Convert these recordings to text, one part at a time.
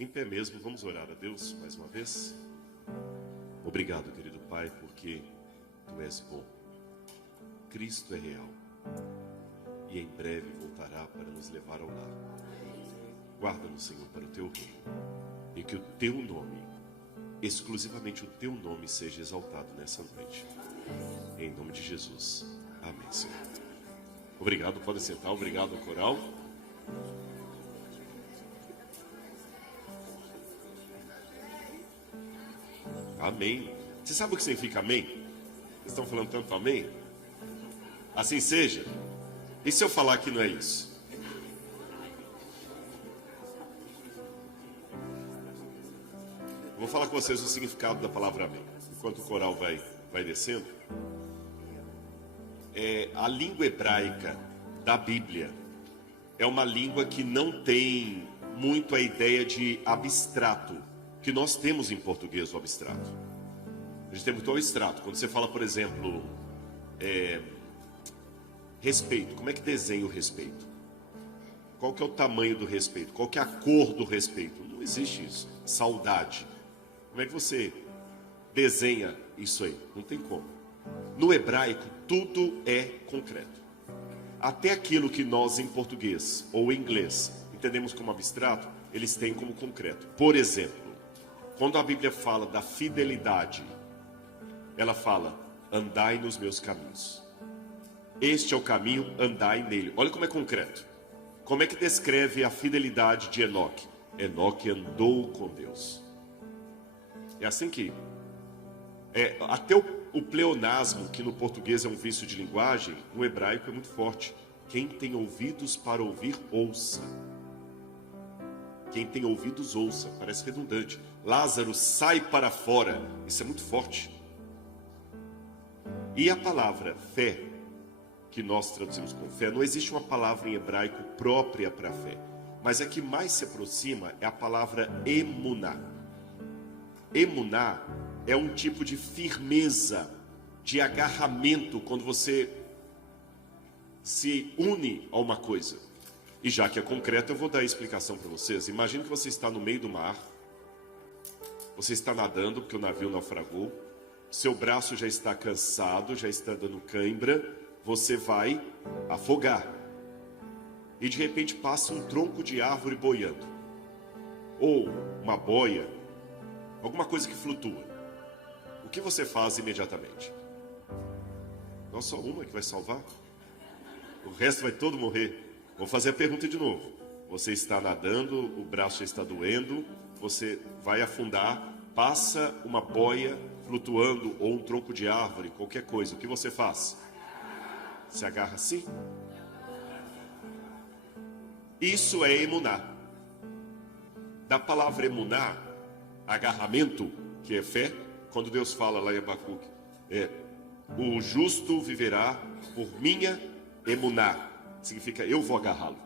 Em pé mesmo, vamos orar a Deus mais uma vez. Obrigado, querido Pai, porque Tu és bom. Cristo é real e em breve voltará para nos levar ao lar. Guarda-nos, Senhor, para o Teu reino e que o Teu nome, exclusivamente o Teu nome, seja exaltado nessa noite. Em nome de Jesus. Amém, Senhor. Obrigado, pode sentar. Obrigado ao coral. Amém. Você sabe o que significa amém? Vocês estão falando tanto amém? Assim seja. E se eu falar que não é isso? Eu vou falar com vocês o significado da palavra amém. Enquanto o coral vai descendo. A língua hebraica da Bíblia é uma língua que não tem muito a ideia de abstrato, que nós temos em português o abstrato. A gente tem muito o abstrato. Quando você fala, por exemplo, respeito, como é que desenha o respeito? Qual que é o tamanho do respeito? Qual que é a cor do respeito? Não existe isso. Saudade. Como é que você desenha isso aí? Não tem como. No hebraico, tudo é concreto. Até aquilo que nós em português ou em inglês entendemos como abstrato, eles têm como concreto. Por exemplo, quando a Bíblia fala da fidelidade, ela fala, andai nos meus caminhos. Este é o caminho, andai nele. Olha como é concreto. Como é que descreve a fidelidade de Enoque? Enoque andou com Deus. É assim que... até o pleonasmo, que no português é um vício de linguagem, no hebraico é muito forte. Quem tem ouvidos para ouvir, ouça. Quem tem ouvidos, ouça. Parece redundante. Lázaro, sai para fora. Isso é muito forte. E a palavra fé, que nós traduzimos como fé, não existe uma palavra em hebraico própria para fé. Mas a que mais se aproxima é a palavra emuná. Emuná é um tipo de firmeza, de agarramento, quando você se une a uma coisa. E já que é concreto, eu vou dar a explicação para vocês. Imagine que você está no meio do mar, você está nadando, porque o navio naufragou, seu braço já está cansado, já está dando cãibra, você vai afogar. E de repente passa um tronco de árvore boiando, ou uma boia, alguma coisa que flutua. O que você faz imediatamente? Não só uma que vai salvar? O resto vai todo morrer. Vou fazer a pergunta de novo. Você está nadando, o braço já está doendo, você vai afundar, passa uma boia flutuando ou um tronco de árvore, qualquer coisa. O que você faz? Se agarra assim? Isso é emuná. Da palavra emuná, agarramento, que é fé, quando Deus fala lá em Abacuque, o justo viverá por minha emuná. Significa, eu vou agarrá-lo.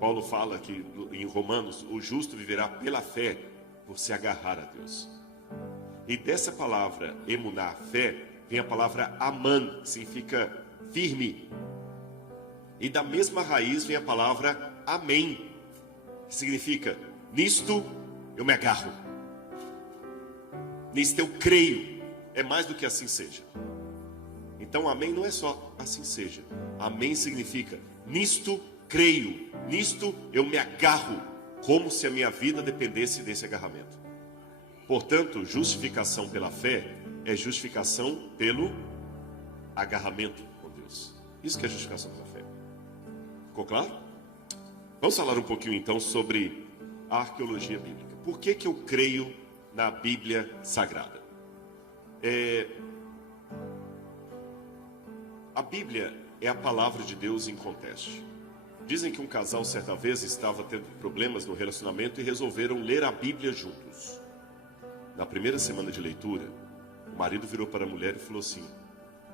Paulo fala que em Romanos, o justo viverá pela fé, por se agarrar a Deus. E dessa palavra, emuná, fé, vem a palavra aman, que significa firme. E da mesma raiz vem a palavra amém, que significa, nisto eu me agarro. Nisto eu creio. É mais do que assim seja. Então amém não é só assim seja. Amém significa, nisto creio, nisto eu me agarro, como se a minha vida dependesse desse agarramento. Portanto, justificação pela fé é justificação pelo agarramento com Deus. Isso que é justificação pela fé. Ficou claro? Vamos falar um pouquinho então sobre a arqueologia bíblica. Por que eu creio na Bíblia Sagrada? A Bíblia é a palavra de Deus em contexto. Dizem que um casal certa vez estava tendo problemas no relacionamento e resolveram ler a Bíblia juntos. Na primeira semana de leitura, o marido virou para a mulher e falou assim: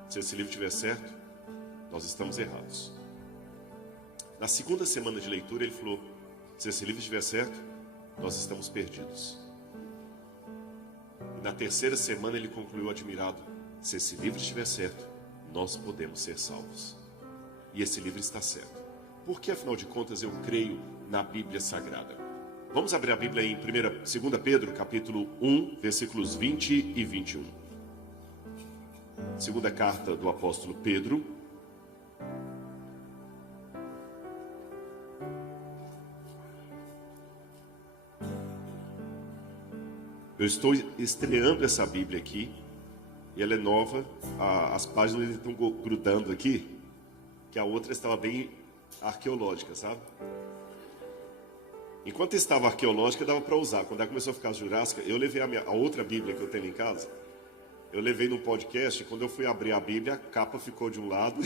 se esse livro estiver certo, nós estamos errados. Na segunda semana de leitura ele falou: se esse livro estiver certo, nós estamos perdidos. E na terceira semana ele concluiu admirado: se esse livro estiver certo, nós podemos ser salvos. E esse livro está certo. Porque afinal de contas eu creio na Bíblia Sagrada? Vamos abrir a Bíblia em 2 Pedro, capítulo 1, versículos 20 e 21. Segunda carta do apóstolo Pedro. Eu estou estreando essa Bíblia aqui, e ela é nova, as páginas estão grudando aqui, que a outra estava bem arqueológica, sabe? Enquanto estava arqueológica, dava para usar. Quando ela começou a ficar jurássica, eu levei a outra Bíblia que eu tenho em casa, eu levei no podcast, e quando eu fui abrir a Bíblia, a capa ficou de um lado.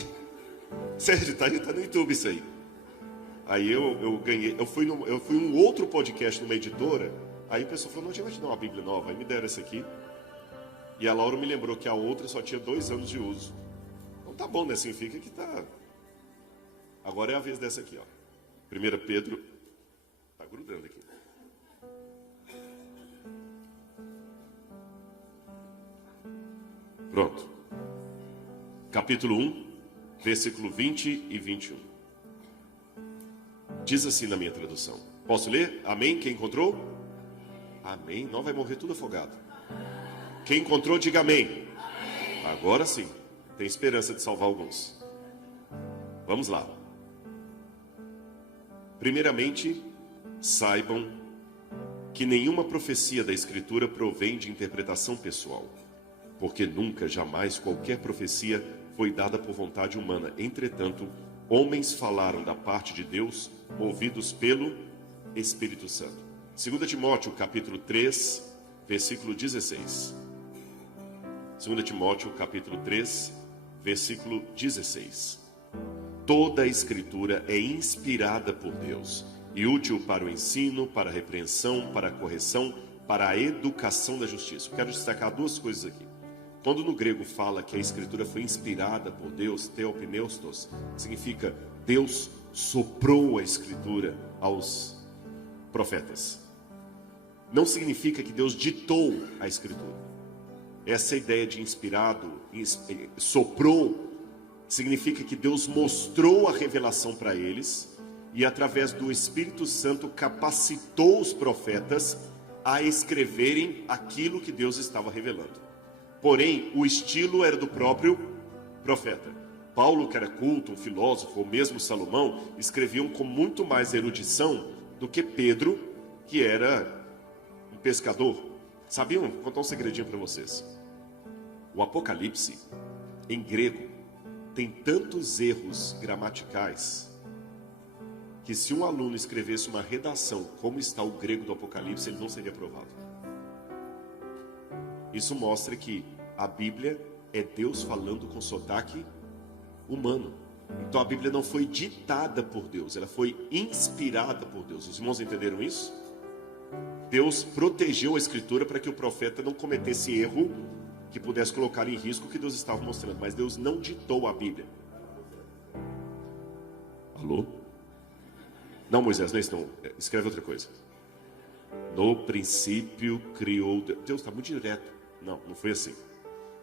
Sério, tá no YouTube isso aí. Aí eu ganhei, eu fui um outro podcast numa editora, aí o pessoal falou, não, a gente vai te dar uma Bíblia nova. Aí me deram essa aqui. E a Laura me lembrou que a outra só tinha 2 anos de uso. Então tá bom, né? Significa que tá... Agora é a vez dessa aqui, ó. 1 Pedro... Tá grudando aqui. Pronto. Capítulo 1, versículo 20 e 21. Diz assim na minha tradução. Posso ler? Amém? Quem encontrou? Amém. Não vai morrer tudo afogado. Quem encontrou, diga amém. Agora sim. Tem esperança de salvar alguns. Vamos lá. Primeiramente, saibam que nenhuma profecia da Escritura provém de interpretação pessoal, porque nunca, jamais, qualquer profecia foi dada por vontade humana. Entretanto, homens falaram da parte de Deus, movidos pelo Espírito Santo. 2 Timóteo, capítulo 3, versículo 16. 2 Timóteo, capítulo 3, versículo 16. Toda a Escritura é inspirada por Deus e útil para o ensino, para a repreensão, para a correção, para a educação da justiça. Eu quero destacar 2 coisas aqui. Quando no grego fala que a Escritura foi inspirada por Deus, theopneustos, significa Deus soprou a Escritura aos profetas. Não significa que Deus ditou a Escritura. Essa ideia de inspirado, soprou, significa que Deus mostrou a revelação para eles e através do Espírito Santo capacitou os profetas a escreverem aquilo que Deus estava revelando. Porém, o estilo era do próprio profeta. Paulo, que era culto, um filósofo, ou mesmo Salomão, escreviam com muito mais erudição do que Pedro, que era um pescador. Sabiam? Vou contar um segredinho para vocês. O Apocalipse, em grego, tem tantos erros gramaticais que se um aluno escrevesse uma redação como está o grego do Apocalipse, ele não seria aprovado. Isso mostra que a Bíblia é Deus falando com sotaque humano. Então a Bíblia não foi ditada por Deus, ela foi inspirada por Deus. Os irmãos entenderam isso? Deus protegeu a Escritura para que o profeta não cometesse erro que pudesse colocar em risco o que Deus estava mostrando. Mas Deus não ditou a Bíblia. Alô? Não, Moisés, não é isso não. Escreve outra coisa. No princípio criou Deus. Deus está muito direto. Não, não foi assim.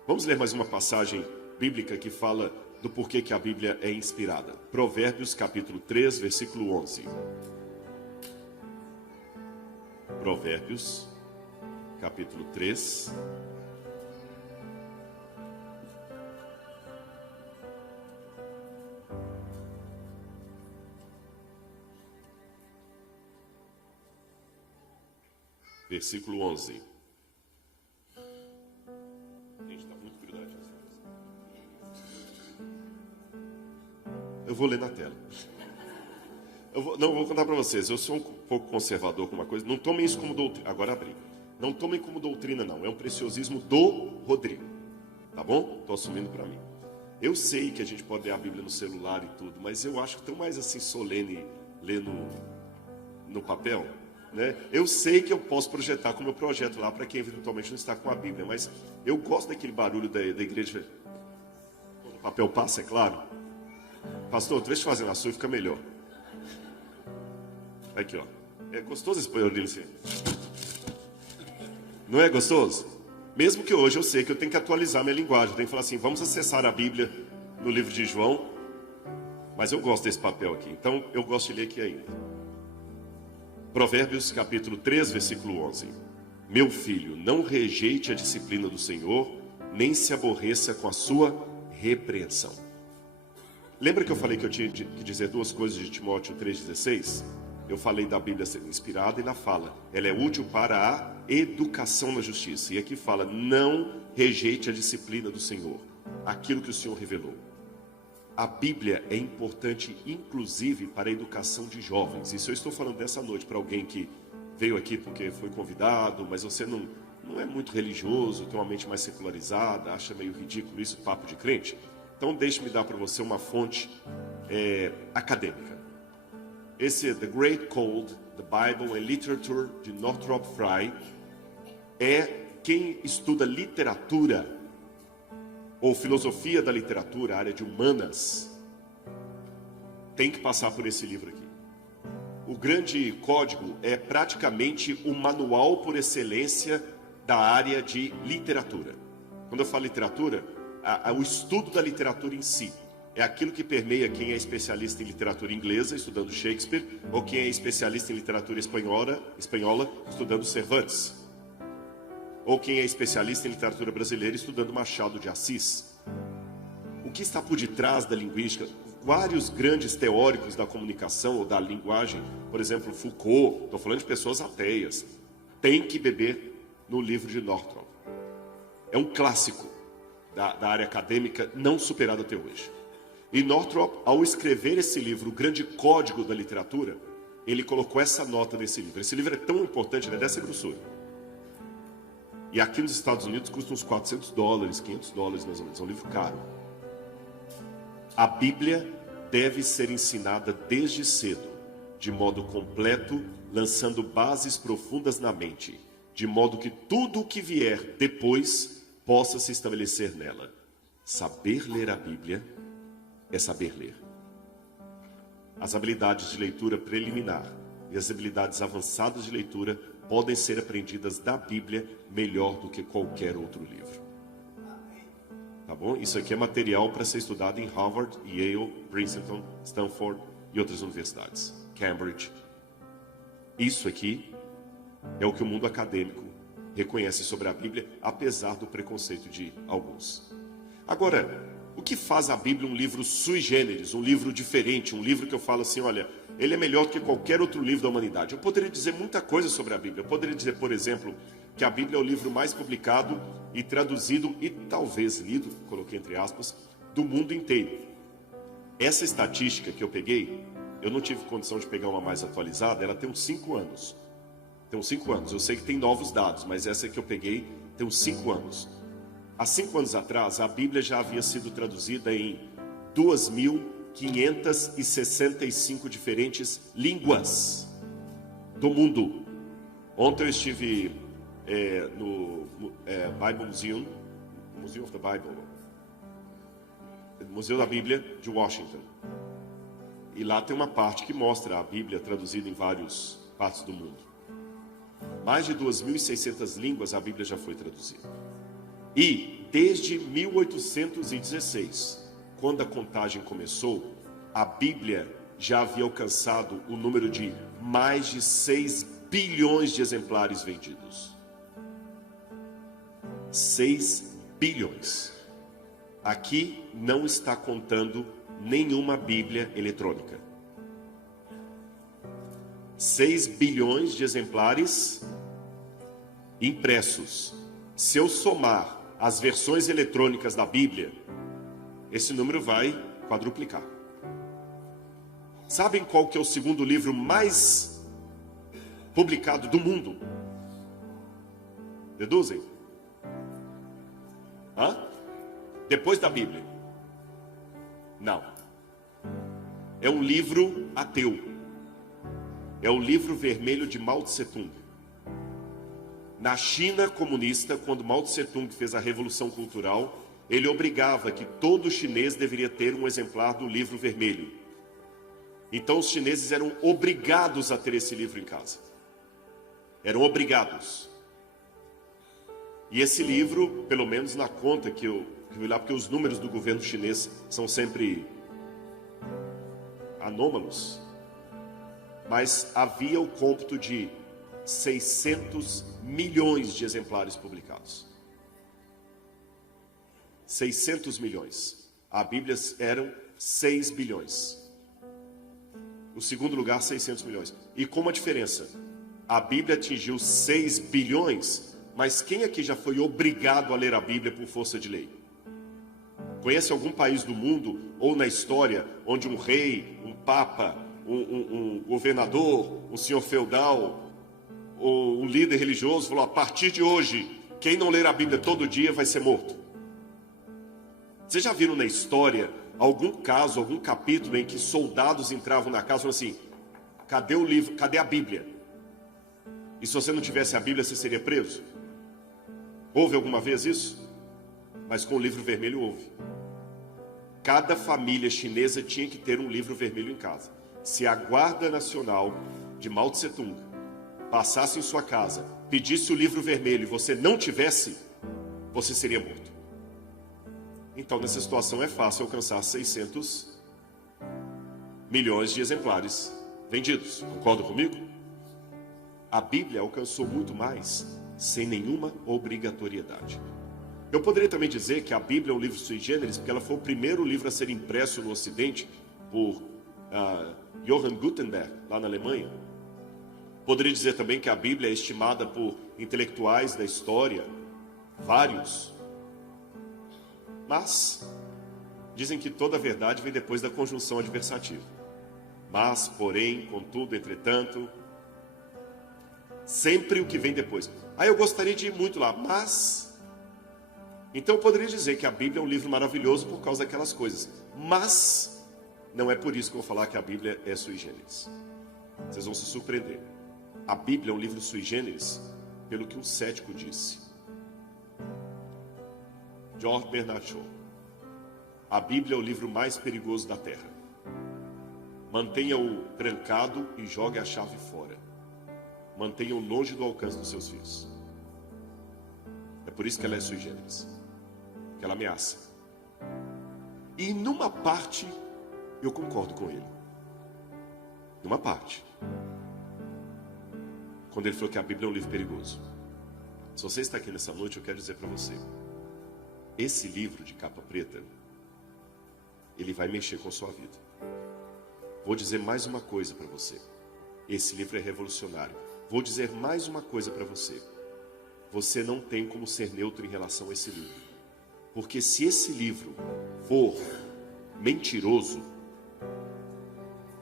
Vamos ler mais uma passagem bíblica que fala do porquê que a Bíblia é inspirada. Provérbios capítulo 3, versículo 11. Provérbios capítulo 3. Versículo 11. Gente, está muito grudadinho. Eu vou ler na tela. Vou contar para vocês. Eu sou um pouco conservador com uma coisa. Não tomem isso como doutrina. Agora abri. Não tomem como doutrina, não. É um preciosismo do Rodrigo. Tá bom? Estou assumindo para mim. Eu sei que a gente pode ler a Bíblia no celular e tudo, mas eu acho tão mais assim solene ler no papel. Né? Eu sei que eu posso projetar como eu projeto lá para quem eventualmente não está com a Bíblia, mas eu gosto daquele barulho da igreja. Quando o papel passa, é claro. Pastor, deixa eu fazer na sua e fica melhor. Aqui, ó. É gostoso esse barulho assim. Não é gostoso? Mesmo que hoje eu sei que eu tenho que atualizar minha linguagem. Eu tenho que falar assim, vamos acessar a Bíblia no livro de João. Mas eu gosto desse papel aqui. Então eu gosto de ler aqui ainda. Provérbios capítulo 3, versículo 11. Meu filho, não rejeite a disciplina do Senhor, nem se aborreça com a sua repreensão. Lembra que eu falei que eu tinha que dizer duas coisas de Timóteo 3,16? Eu falei da Bíblia sendo inspirada e ela fala, ela é útil para a educação na justiça. E aqui fala, não rejeite a disciplina do Senhor, aquilo que o Senhor revelou. A Bíblia é importante, inclusive, para a educação de jovens. Isso eu estou falando dessa noite para alguém que veio aqui porque foi convidado, mas você não é muito religioso, tem uma mente mais secularizada, acha meio ridículo isso, papo de crente. Então, deixe-me dar para você uma fonte acadêmica. Esse The Great Code, The Bible and Literature, de Northrop Frye, é quem estuda literatura ou filosofia da literatura, área de humanas, tem que passar por esse livro aqui. O Grande Código é praticamente o manual por excelência da área de literatura. Quando eu falo literatura, o estudo da literatura em si é aquilo que permeia quem é especialista em literatura inglesa, estudando Shakespeare, ou quem é especialista em literatura espanhola estudando Cervantes, ou quem é especialista em literatura brasileira, estudando Machado de Assis. O que está por detrás da linguística? Vários grandes teóricos da comunicação ou da linguagem, por exemplo, Foucault, estou falando de pessoas ateias, tem que beber no livro de Northrop. É um clássico da área acadêmica não superado até hoje. E Northrop, ao escrever esse livro, O Grande Código da Literatura, ele colocou essa nota nesse livro. Esse livro é tão importante, ele é dessa grossura. E aqui nos Estados Unidos custa uns $400, $500 mais ou menos. É um livro caro. A Bíblia deve ser ensinada desde cedo, de modo completo, lançando bases profundas na mente, de modo que tudo o que vier depois possa se estabelecer nela. Saber ler a Bíblia é saber ler. As habilidades de leitura preliminar e as habilidades avançadas de leitura podem ser aprendidas da Bíblia melhor do que qualquer outro livro. Tá bom? Isso aqui é material para ser estudado em Harvard, Yale, Princeton, Stanford e outras universidades. Cambridge. Isso aqui é o que o mundo acadêmico reconhece sobre a Bíblia, apesar do preconceito de alguns. Agora, o que faz a Bíblia um livro sui generis, um livro diferente, um livro que eu falo assim, olha, ele é melhor do que qualquer outro livro da humanidade? Eu poderia dizer muita coisa sobre a Bíblia. Eu poderia dizer, por exemplo, que a Bíblia é o livro mais publicado e traduzido e talvez lido, coloquei entre aspas, do mundo inteiro. Essa estatística que eu peguei, eu não tive condição de pegar uma mais atualizada, ela tem uns 5 anos. Tem uns 5 anos. Eu sei que tem novos dados, mas essa que eu peguei tem uns 5 anos. Há 5 anos atrás, a Bíblia já havia sido traduzida em 2.565 diferentes línguas do mundo. Ontem eu estive no Bible Museum, Museum of the Bible, Museu da Bíblia de Washington. E lá tem uma parte que mostra a Bíblia traduzida em várias partes do mundo. Mais de 2.600 línguas a Bíblia já foi traduzida. E desde 1816, quando a contagem começou, a Bíblia já havia alcançado o número de mais de 6 bilhões de exemplares vendidos. 6 bilhões. Aqui não está contando nenhuma Bíblia eletrônica. 6 bilhões de exemplares impressos. Se eu somar as versões eletrônicas da Bíblia, esse número vai quadruplicar. Sabem qual que é o segundo livro mais publicado do mundo? Deduzem? Depois da Bíblia? Não. É um livro ateu. É o livro vermelho de Mao Tse Tung. Na China comunista, quando Mao Tse Tung fez a Revolução Cultural, ele obrigava que todo chinês deveria ter um exemplar do livro vermelho. Então os chineses eram obrigados a ter esse livro em casa. Eram obrigados. E esse livro, pelo menos na conta que eu vi lá, porque os números do governo chinês são sempre anômalos. mas havia o cômputo de 600 milhões de exemplares publicados. 600 milhões. A Bíblia eram 6 bilhões. O segundo lugar, 600 milhões. E com uma diferença. A Bíblia atingiu 6 bilhões, mas quem aqui já foi obrigado a ler a Bíblia por força de lei? Conhece algum país do mundo, ou na história, onde um rei, um papa, um governador, um senhor feudal, ou um líder religioso falou, a partir de hoje, quem não ler a Bíblia todo dia vai ser morto? Vocês já viram na história algum caso, algum capítulo em que soldados entravam na casa e falaram assim, cadê o livro, cadê a Bíblia? E se você não tivesse a Bíblia, você seria preso? Houve alguma vez isso? Mas com o livro vermelho houve. Cada família chinesa tinha que ter um livro vermelho em casa. Se a Guarda Nacional de Mao Tse Tung passasse em sua casa, pedisse o livro vermelho e você não tivesse, você seria morto. Então, nessa situação é fácil alcançar 600 milhões de exemplares vendidos. Concorda comigo? A Bíblia alcançou muito mais sem nenhuma obrigatoriedade. Eu poderia também dizer que a Bíblia é um livro sui generis, porque ela foi o primeiro livro a ser impresso no Ocidente por Johann Gutenberg, lá na Alemanha. Poderia dizer também que a Bíblia é estimada por intelectuais da história, vários. Mas dizem que toda a verdade vem depois da conjunção adversativa. Mas, porém, contudo, entretanto, sempre o que vem depois. Eu gostaria de ir muito lá, mas... Então eu poderia dizer que a Bíblia é um livro maravilhoso por causa daquelas coisas. Mas não é por isso que eu vou falar que a Bíblia é sui generis. Vocês vão se surpreender. A Bíblia é um livro sui generis pelo que um cético disse. George Bernard Shaw. A Bíblia é o livro mais perigoso da terra. Mantenha-o trancado e jogue a chave fora. Mantenha-o longe do alcance dos seus filhos. É por isso que ela é sui generis. Que ela ameaça. E numa parte, eu concordo com ele. Numa parte. Quando ele falou que a Bíblia é um livro perigoso. Se você está aqui nessa noite, eu quero dizer para você. Esse livro de capa preta, ele vai mexer com a sua vida. Vou dizer mais uma coisa para você. Esse livro é revolucionário. Vou dizer mais uma coisa para você. Você não tem como ser neutro em relação a esse livro. Porque se esse livro for mentiroso,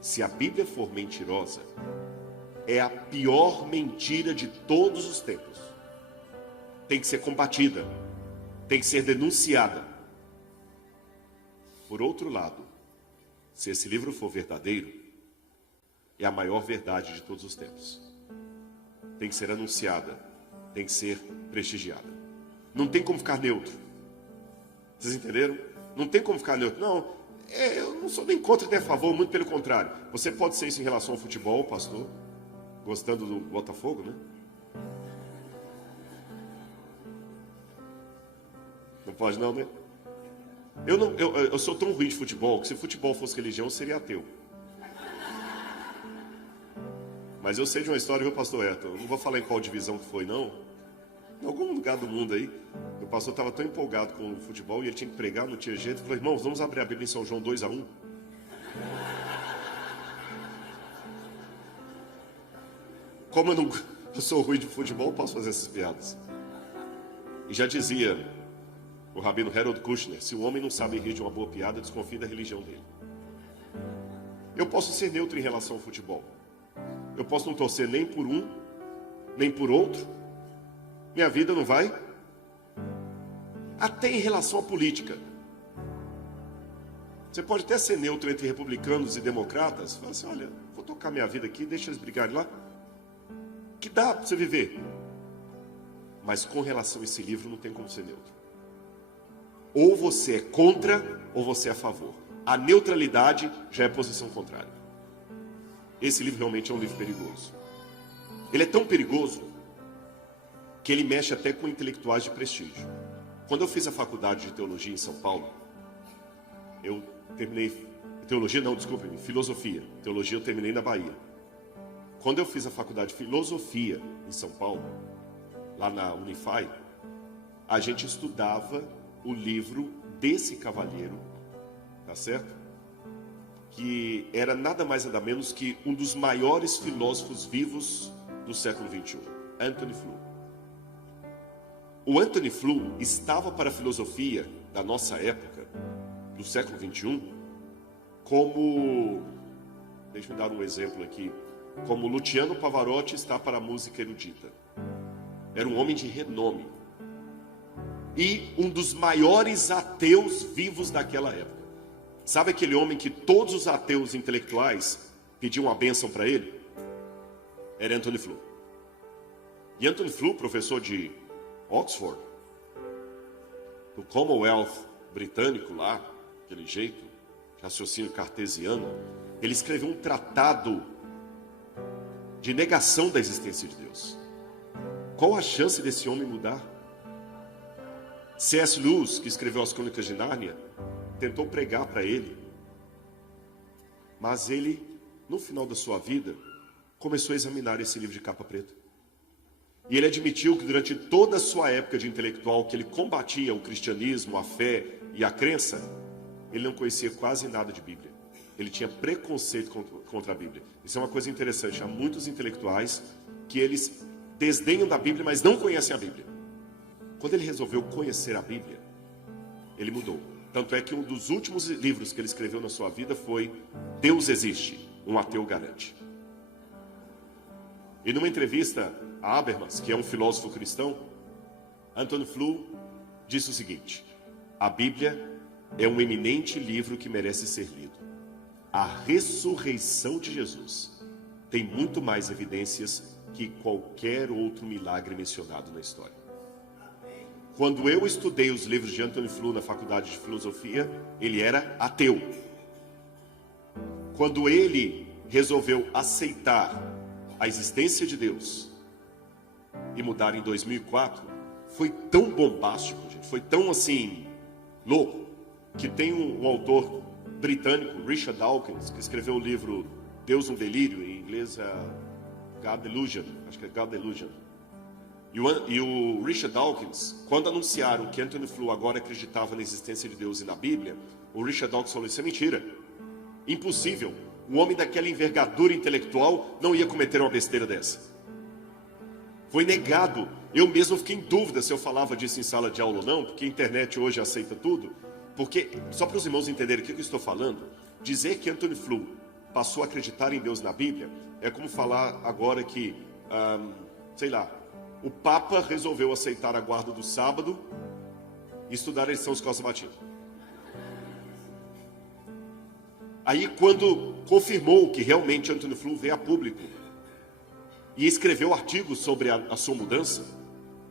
se a Bíblia for mentirosa, é a pior mentira de todos os tempos. Tem que ser combatida. Tem que ser denunciada. Por outro lado, se esse livro for verdadeiro, é a maior verdade de todos os tempos. Tem que ser anunciada, tem que ser prestigiada. Não tem como ficar neutro. Vocês entenderam? Não tem como ficar neutro. Não, eu não sou nem contra nem a favor, muito pelo contrário. Você pode ser isso em relação ao futebol, pastor, gostando do Botafogo, né? Não pode não, né? Eu sou tão ruim de futebol que se futebol fosse religião, eu seria ateu. Mas eu sei de uma história, viu, pastor Eto? Não vou falar em qual divisão que foi, não. Em algum lugar do mundo aí, o pastor estava tão empolgado com o futebol e ele tinha que pregar, não tinha jeito. Ele falou, irmãos, vamos abrir a Bíblia em São João 2:1. Como eu sou ruim de futebol, posso fazer essas piadas. E já dizia o rabino Harold Kushner, se o homem não sabe rir de uma boa piada, desconfie da religião dele. Eu posso ser neutro em relação ao futebol. Eu posso não torcer nem por um, nem por outro. Minha vida não vai. Até em relação à política. Você pode até ser neutro entre republicanos e democratas. Fala assim, olha, vou tocar minha vida aqui, deixa eles brigarem lá. Que dá para você viver. Mas com relação a esse livro não tem como ser neutro. Ou você é contra, ou você é a favor. A neutralidade já é posição contrária. Esse livro realmente é um livro perigoso. Ele é tão perigoso que ele mexe até com intelectuais de prestígio. Quando eu fiz a faculdade de teologia em São Paulo, eu terminei... Teologia não, desculpe-me, filosofia. Teologia eu terminei na Bahia. quando eu fiz a faculdade de filosofia em São Paulo, lá na Unify, a gente estudava o livro desse cavalheiro, tá certo? Que era nada mais nada menos que um dos maiores filósofos vivos do século XXI, Antony Flew. O Antony Flew estava para a filosofia da nossa época, do século XXI, como, deixa eu dar um exemplo aqui, como Luciano Pavarotti está para a música erudita. Era um homem de renome e um dos maiores ateus vivos daquela época. Sabe aquele homem que todos os ateus intelectuais pediam uma bênção para ele? Era Antony Flew. E Antony Flew, professor de Oxford, do Commonwealth britânico lá, aquele jeito, raciocínio cartesiano, ele escreveu um tratado de negação da existência de Deus. Qual a chance desse homem mudar? C.S. Lewis, que escreveu as Crônicas de Nárnia, tentou pregar para ele, mas ele, no final da sua vida, começou a examinar esse livro de capa preta. E ele admitiu que durante toda a sua época de intelectual, que ele combatia o cristianismo, a fé e a crença, ele não conhecia quase nada de Bíblia. Ele tinha preconceito contra a Bíblia. Isso é uma coisa interessante. Há muitos intelectuais que eles desdenham da Bíblia, mas não conhecem a Bíblia. Quando ele resolveu conhecer a Bíblia, ele mudou. Tanto é que um dos últimos livros que ele escreveu na sua vida foi Deus Existe, um ateu garante. E numa entrevista a Habermas, que é um filósofo cristão, Antony Flew disse o seguinte: a Bíblia é um eminente livro que merece ser lido. A ressurreição de Jesus tem muito mais evidências que qualquer outro milagre mencionado na história. Quando eu estudei os livros de Antony Flew na faculdade de filosofia, ele era ateu. Quando ele resolveu aceitar a existência de Deus e mudar em 2004, foi tão bombástico, gente, foi tão assim, louco, que tem um autor britânico, Richard Dawkins, que escreveu o livro Deus um Delírio, em inglês é God Delusion, acho que é God Delusion. E o Richard Dawkins, quando anunciaram que Antony Flew agora acreditava na existência de Deus e na Bíblia, o Richard Dawkins falou: isso é mentira, impossível, um homem daquela envergadura intelectual não ia cometer uma besteira dessa. Foi negado. Eu mesmo fiquei em dúvida se eu falava disso em sala de aula ou não, porque a internet hoje aceita tudo. Porque, só para os irmãos entenderem o que eu estou falando, dizer que Antony Flew passou a acreditar em Deus na Bíblia é como falar agora que, sei lá, o Papa resolveu aceitar a guarda do sábado e estudar a lição de Costa Batida. Aí, quando confirmou que realmente Antony Flew veio a público e escreveu artigos sobre a sua mudança,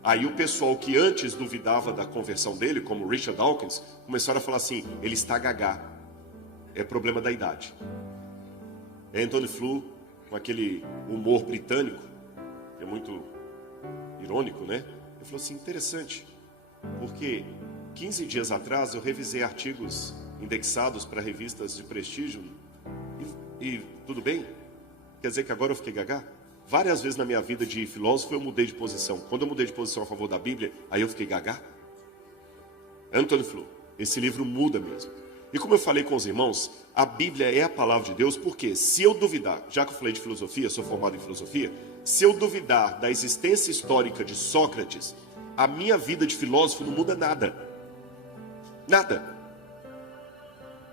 aí o pessoal que antes duvidava da conversão dele, como Richard Dawkins, começaram a falar assim: ele está gagá, é problema da idade. Antony Flew, com aquele humor britânico, que é muito irônico, né? Ele falou assim: interessante, porque 15 dias atrás eu revisei artigos indexados para revistas de prestígio e tudo bem? Quer dizer que agora eu fiquei gagá? Várias vezes na minha vida de filósofo eu mudei de posição. Quando eu mudei de posição a favor da Bíblia, aí eu fiquei gagá. Antony Flew, esse livro muda mesmo. E como eu falei com os irmãos, a Bíblia é a palavra de Deus, porque se eu duvidar, já que eu falei de filosofia, sou formado em filosofia, se eu duvidar da existência histórica de Sócrates, a minha vida de filósofo não muda nada. Nada.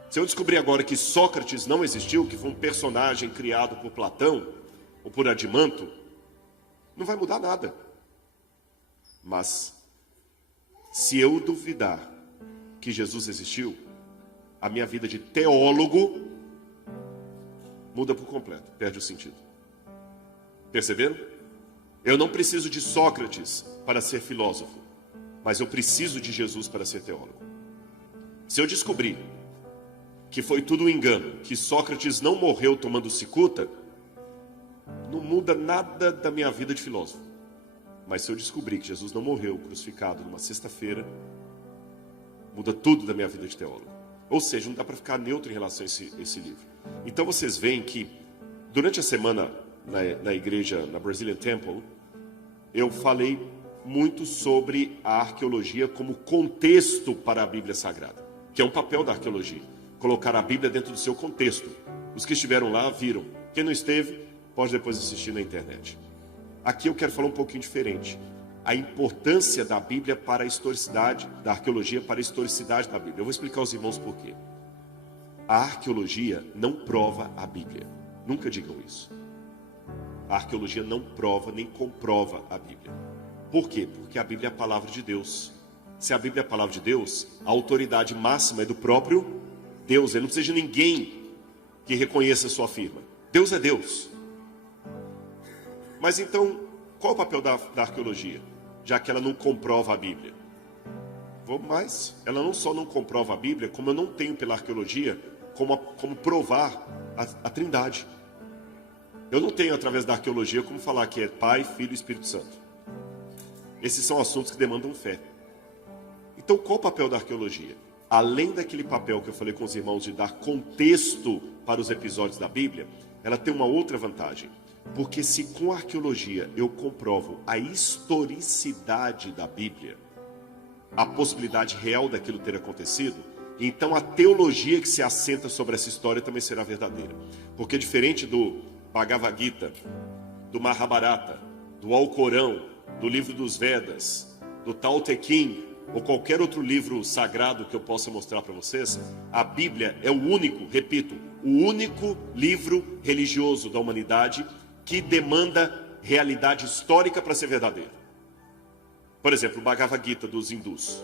Se eu descobrir agora que Sócrates não existiu, que foi um personagem criado por Platão ou por Adimanto, não vai mudar nada. Mas se eu duvidar que Jesus existiu, a minha vida de teólogo muda por completo, perde o sentido. Perceberam? Eu não preciso de Sócrates para ser filósofo, mas eu preciso de Jesus para ser teólogo. Se eu descobrir que foi tudo um engano, que Sócrates não morreu tomando cicuta, não muda nada da minha vida de filósofo. Mas se eu descobrir que Jesus não morreu crucificado numa sexta-feira, muda tudo da minha vida de teólogo. Ou seja, não dá para ficar neutro em relação a esse livro. Então vocês veem que durante a semana na igreja, na Brazilian Temple, eu falei muito sobre a arqueologia como contexto para a Bíblia Sagrada, que é um papel da arqueologia, colocar a Bíblia dentro do seu contexto. Os que estiveram lá viram. Quem não esteve, pode depois assistir na internet. Aqui eu quero falar um pouquinho diferente. A importância da Bíblia para a historicidade, da arqueologia para a historicidade da Bíblia. Eu vou explicar aos irmãos por quê. A arqueologia não prova a Bíblia. Nunca digam isso. A arqueologia não prova nem comprova a Bíblia. Por quê? Porque a Bíblia é a palavra de Deus. Se a Bíblia é a palavra de Deus, a autoridade máxima é do próprio Deus. Ele não precisa de ninguém que reconheça a sua firma. Deus é Deus. Mas então, qual é o papel da arqueologia? Já que ela não comprova a Bíblia. Vamos mais. Ela não só não comprova a Bíblia, como eu não tenho pela arqueologia como provar a Trindade. Eu não tenho através da arqueologia como falar que é Pai, Filho e Espírito Santo. Esses são assuntos que demandam fé. Então qual o papel da arqueologia? Além daquele papel que eu falei com os irmãos de dar contexto para os episódios da Bíblia, ela tem uma outra vantagem. Porque se com a arqueologia eu comprovo a historicidade da Bíblia, a possibilidade real daquilo ter acontecido, então a teologia que se assenta sobre essa história também será verdadeira. Porque diferente do Bhagavad Gita, do Mahabharata, do Alcorão, do livro dos Vedas, do Tao Te Ching, ou qualquer outro livro sagrado que eu possa mostrar para vocês, a Bíblia é o único, repito, o único livro religioso da humanidade que demanda realidade histórica para ser verdadeiro. Por exemplo, o Bhagavad Gita dos hindus.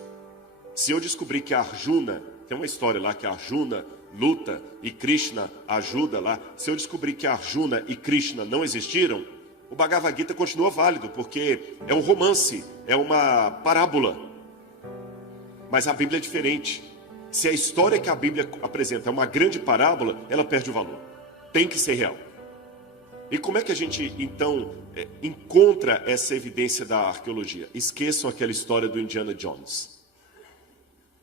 Se eu descobrir que Arjuna, tem uma história lá que Arjuna luta e Krishna ajuda lá, se eu descobrir que Arjuna e Krishna não existiram, o Bhagavad Gita continua válido, porque é um romance, é uma parábola. Mas a Bíblia é diferente. Se a história que a Bíblia apresenta é uma grande parábola, ela perde o valor. Tem que ser real. E como é que a gente, então, encontra essa evidência da arqueologia? Esqueçam aquela história do Indiana Jones.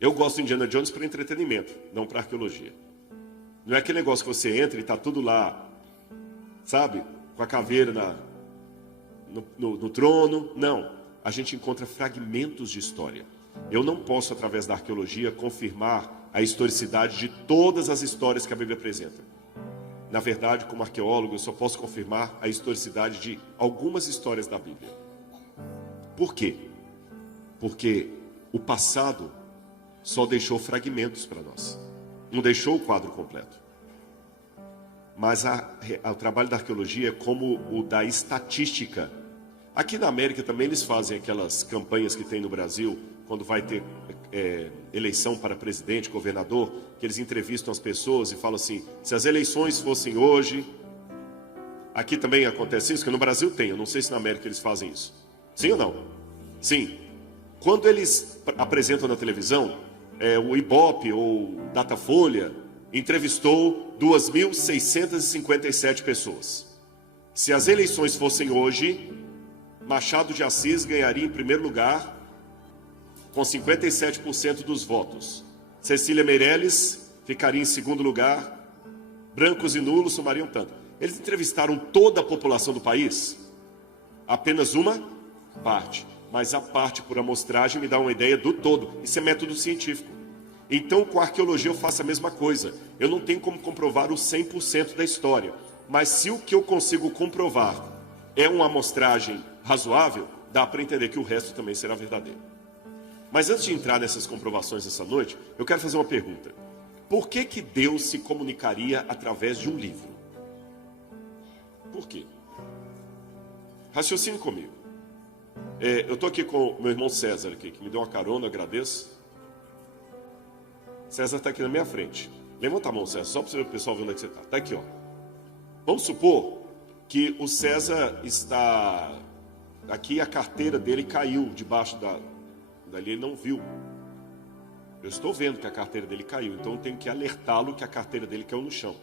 Eu gosto do Indiana Jones para entretenimento, não para arqueologia. Não é aquele negócio que você entra e está tudo lá, sabe? Com a caveira no trono. Não. A gente encontra fragmentos de história. Eu não posso, através da arqueologia, confirmar a historicidade de todas as histórias que a Bíblia apresenta. Na verdade, como arqueólogo, eu só posso confirmar a historicidade de algumas histórias da Bíblia. Por quê? Porque o passado só deixou fragmentos para nós. Não deixou o quadro completo. Mas o trabalho da arqueologia é como o da estatística. Aqui na América também eles fazem aquelas campanhas que tem no Brasil, quando vai ter eleição para presidente, governador, que eles entrevistam as pessoas e falam assim, se as eleições fossem hoje... Aqui também acontece isso, que no Brasil tem, eu não sei se na América eles fazem isso. Sim ou não? Sim. Quando eles apresentam na televisão, o Ibope ou Datafolha entrevistou 2.657 pessoas. Se as eleições fossem hoje, Machado de Assis ganharia em primeiro lugar com 57% dos votos. Cecília Meirelles ficaria em segundo lugar. Brancos e nulos somariam tanto. Eles entrevistaram toda a população do país? Apenas uma parte. Mas a parte por amostragem me dá uma ideia do todo. Isso é método científico. Então, com a arqueologia eu faço a mesma coisa. Eu não tenho como comprovar o 100% da história. Mas se o que eu consigo comprovar é uma amostragem razoável, dá para entender que o resto também será verdadeiro. Mas antes de entrar nessas comprovações essa noite, eu quero fazer uma pergunta. Por que que Deus se comunicaria através de um livro? Por quê? Raciocine comigo. Eu estou aqui com o meu irmão César, aqui, que me deu uma carona, agradeço. César está aqui na minha frente. Levanta a mão, César, só para o pessoal ver onde é que você está. Está aqui, ó. Vamos supor que o César está... Aqui a carteira dele caiu debaixo dali, ele não viu. Eu estou vendo que a carteira dele caiu, então eu tenho que alertá-lo que a carteira dele caiu no chão.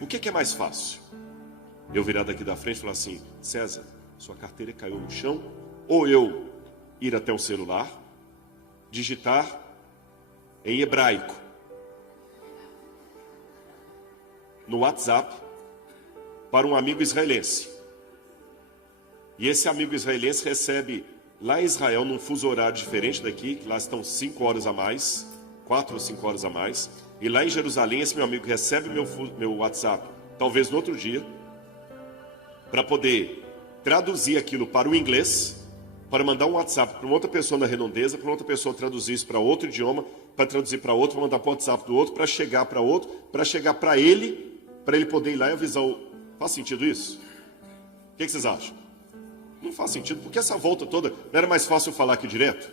O que é mais fácil? Eu virar daqui da frente e falar assim, César, sua carteira caiu no chão, ou eu ir até o celular, digitar em hebraico, no WhatsApp, para um amigo israelense. E esse amigo israelense recebe lá em Israel, num fuso horário diferente daqui, que lá estão 5 horas a mais, 4 ou 5 horas a mais. E lá em Jerusalém, esse meu amigo recebe meu WhatsApp, talvez no outro dia, para poder traduzir aquilo para o inglês, para mandar um WhatsApp para uma outra pessoa na redondeza, para outra pessoa traduzir isso para outro idioma, para traduzir para outro, para mandar para o WhatsApp do outro, para chegar para outro, para chegar para ele poder ir lá e avisar o... Faz sentido isso? O que vocês acham? Não faz sentido, porque essa volta toda, não era mais fácil falar aqui direto?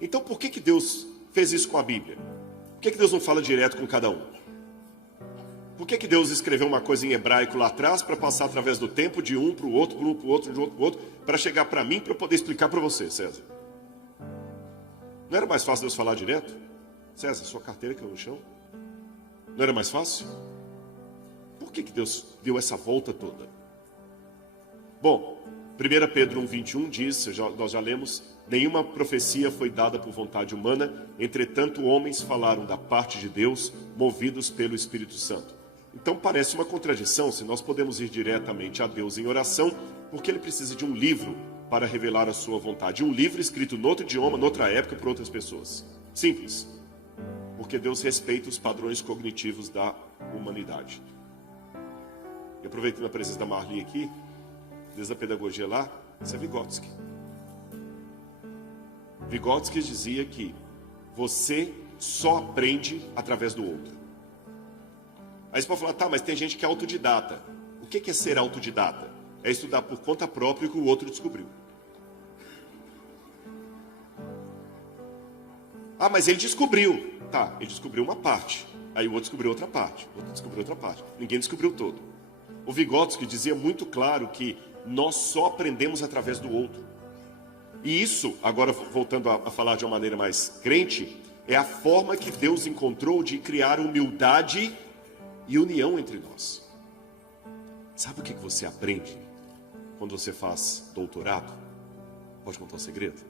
Então por que Deus fez isso com a Bíblia? Por que Deus não fala direto com cada um? Por que Deus escreveu uma coisa em hebraico lá atrás para passar através do tempo de um para o outro, de um para o outro, de outro para o outro, para chegar para mim, para eu poder explicar para você, César? Não era mais fácil Deus falar direto? César, sua carteira caiu no chão? Não era mais fácil? Por que Deus deu essa volta toda? Bom, 1 Pedro 1,21 diz, nós já lemos, nenhuma profecia foi dada por vontade humana, entretanto homens falaram da parte de Deus, movidos pelo Espírito Santo. Então parece uma contradição se nós podemos ir diretamente a Deus em oração, porque Ele precisa de um livro para revelar a sua vontade. Um livro escrito em outro idioma, noutra época, por outras pessoas. Simples. Porque Deus respeita os padrões cognitivos da humanidade. E aproveitando a presença da Marli aqui, desde a pedagogia lá, isso é Vygotsky. Vygotsky dizia que você só aprende através do outro. Aí você pode falar, tá, mas tem gente que é autodidata. O que é ser autodidata? É estudar por conta própria o que o outro descobriu. Ah, mas ele descobriu. Tá, ele descobriu uma parte. Aí o outro descobriu outra parte. O outro descobriu outra parte. Ninguém descobriu todo. O Vygotsky dizia muito claro que nós só aprendemos através do outro. E isso, agora voltando a falar de uma maneira mais crente, é a forma que Deus encontrou de criar humildade e união entre nós. Sabe o que você aprende quando você faz doutorado? Pode contar um segredo?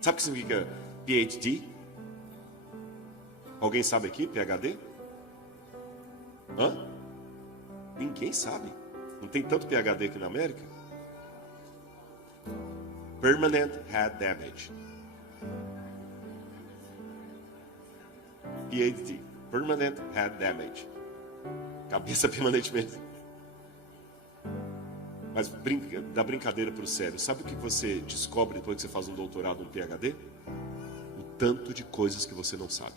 Sabe o que significa PhD? Alguém sabe aqui, PhD? Hã? Ninguém sabe. Não tem tanto PhD aqui na América? Permanent Head Damage. PhD. Permanent Head Damage. Cabeça permanentemente. Mas da brincadeira para o sério. Sabe o que você descobre depois que você faz um doutorado, um PhD? O tanto de coisas que você não sabe.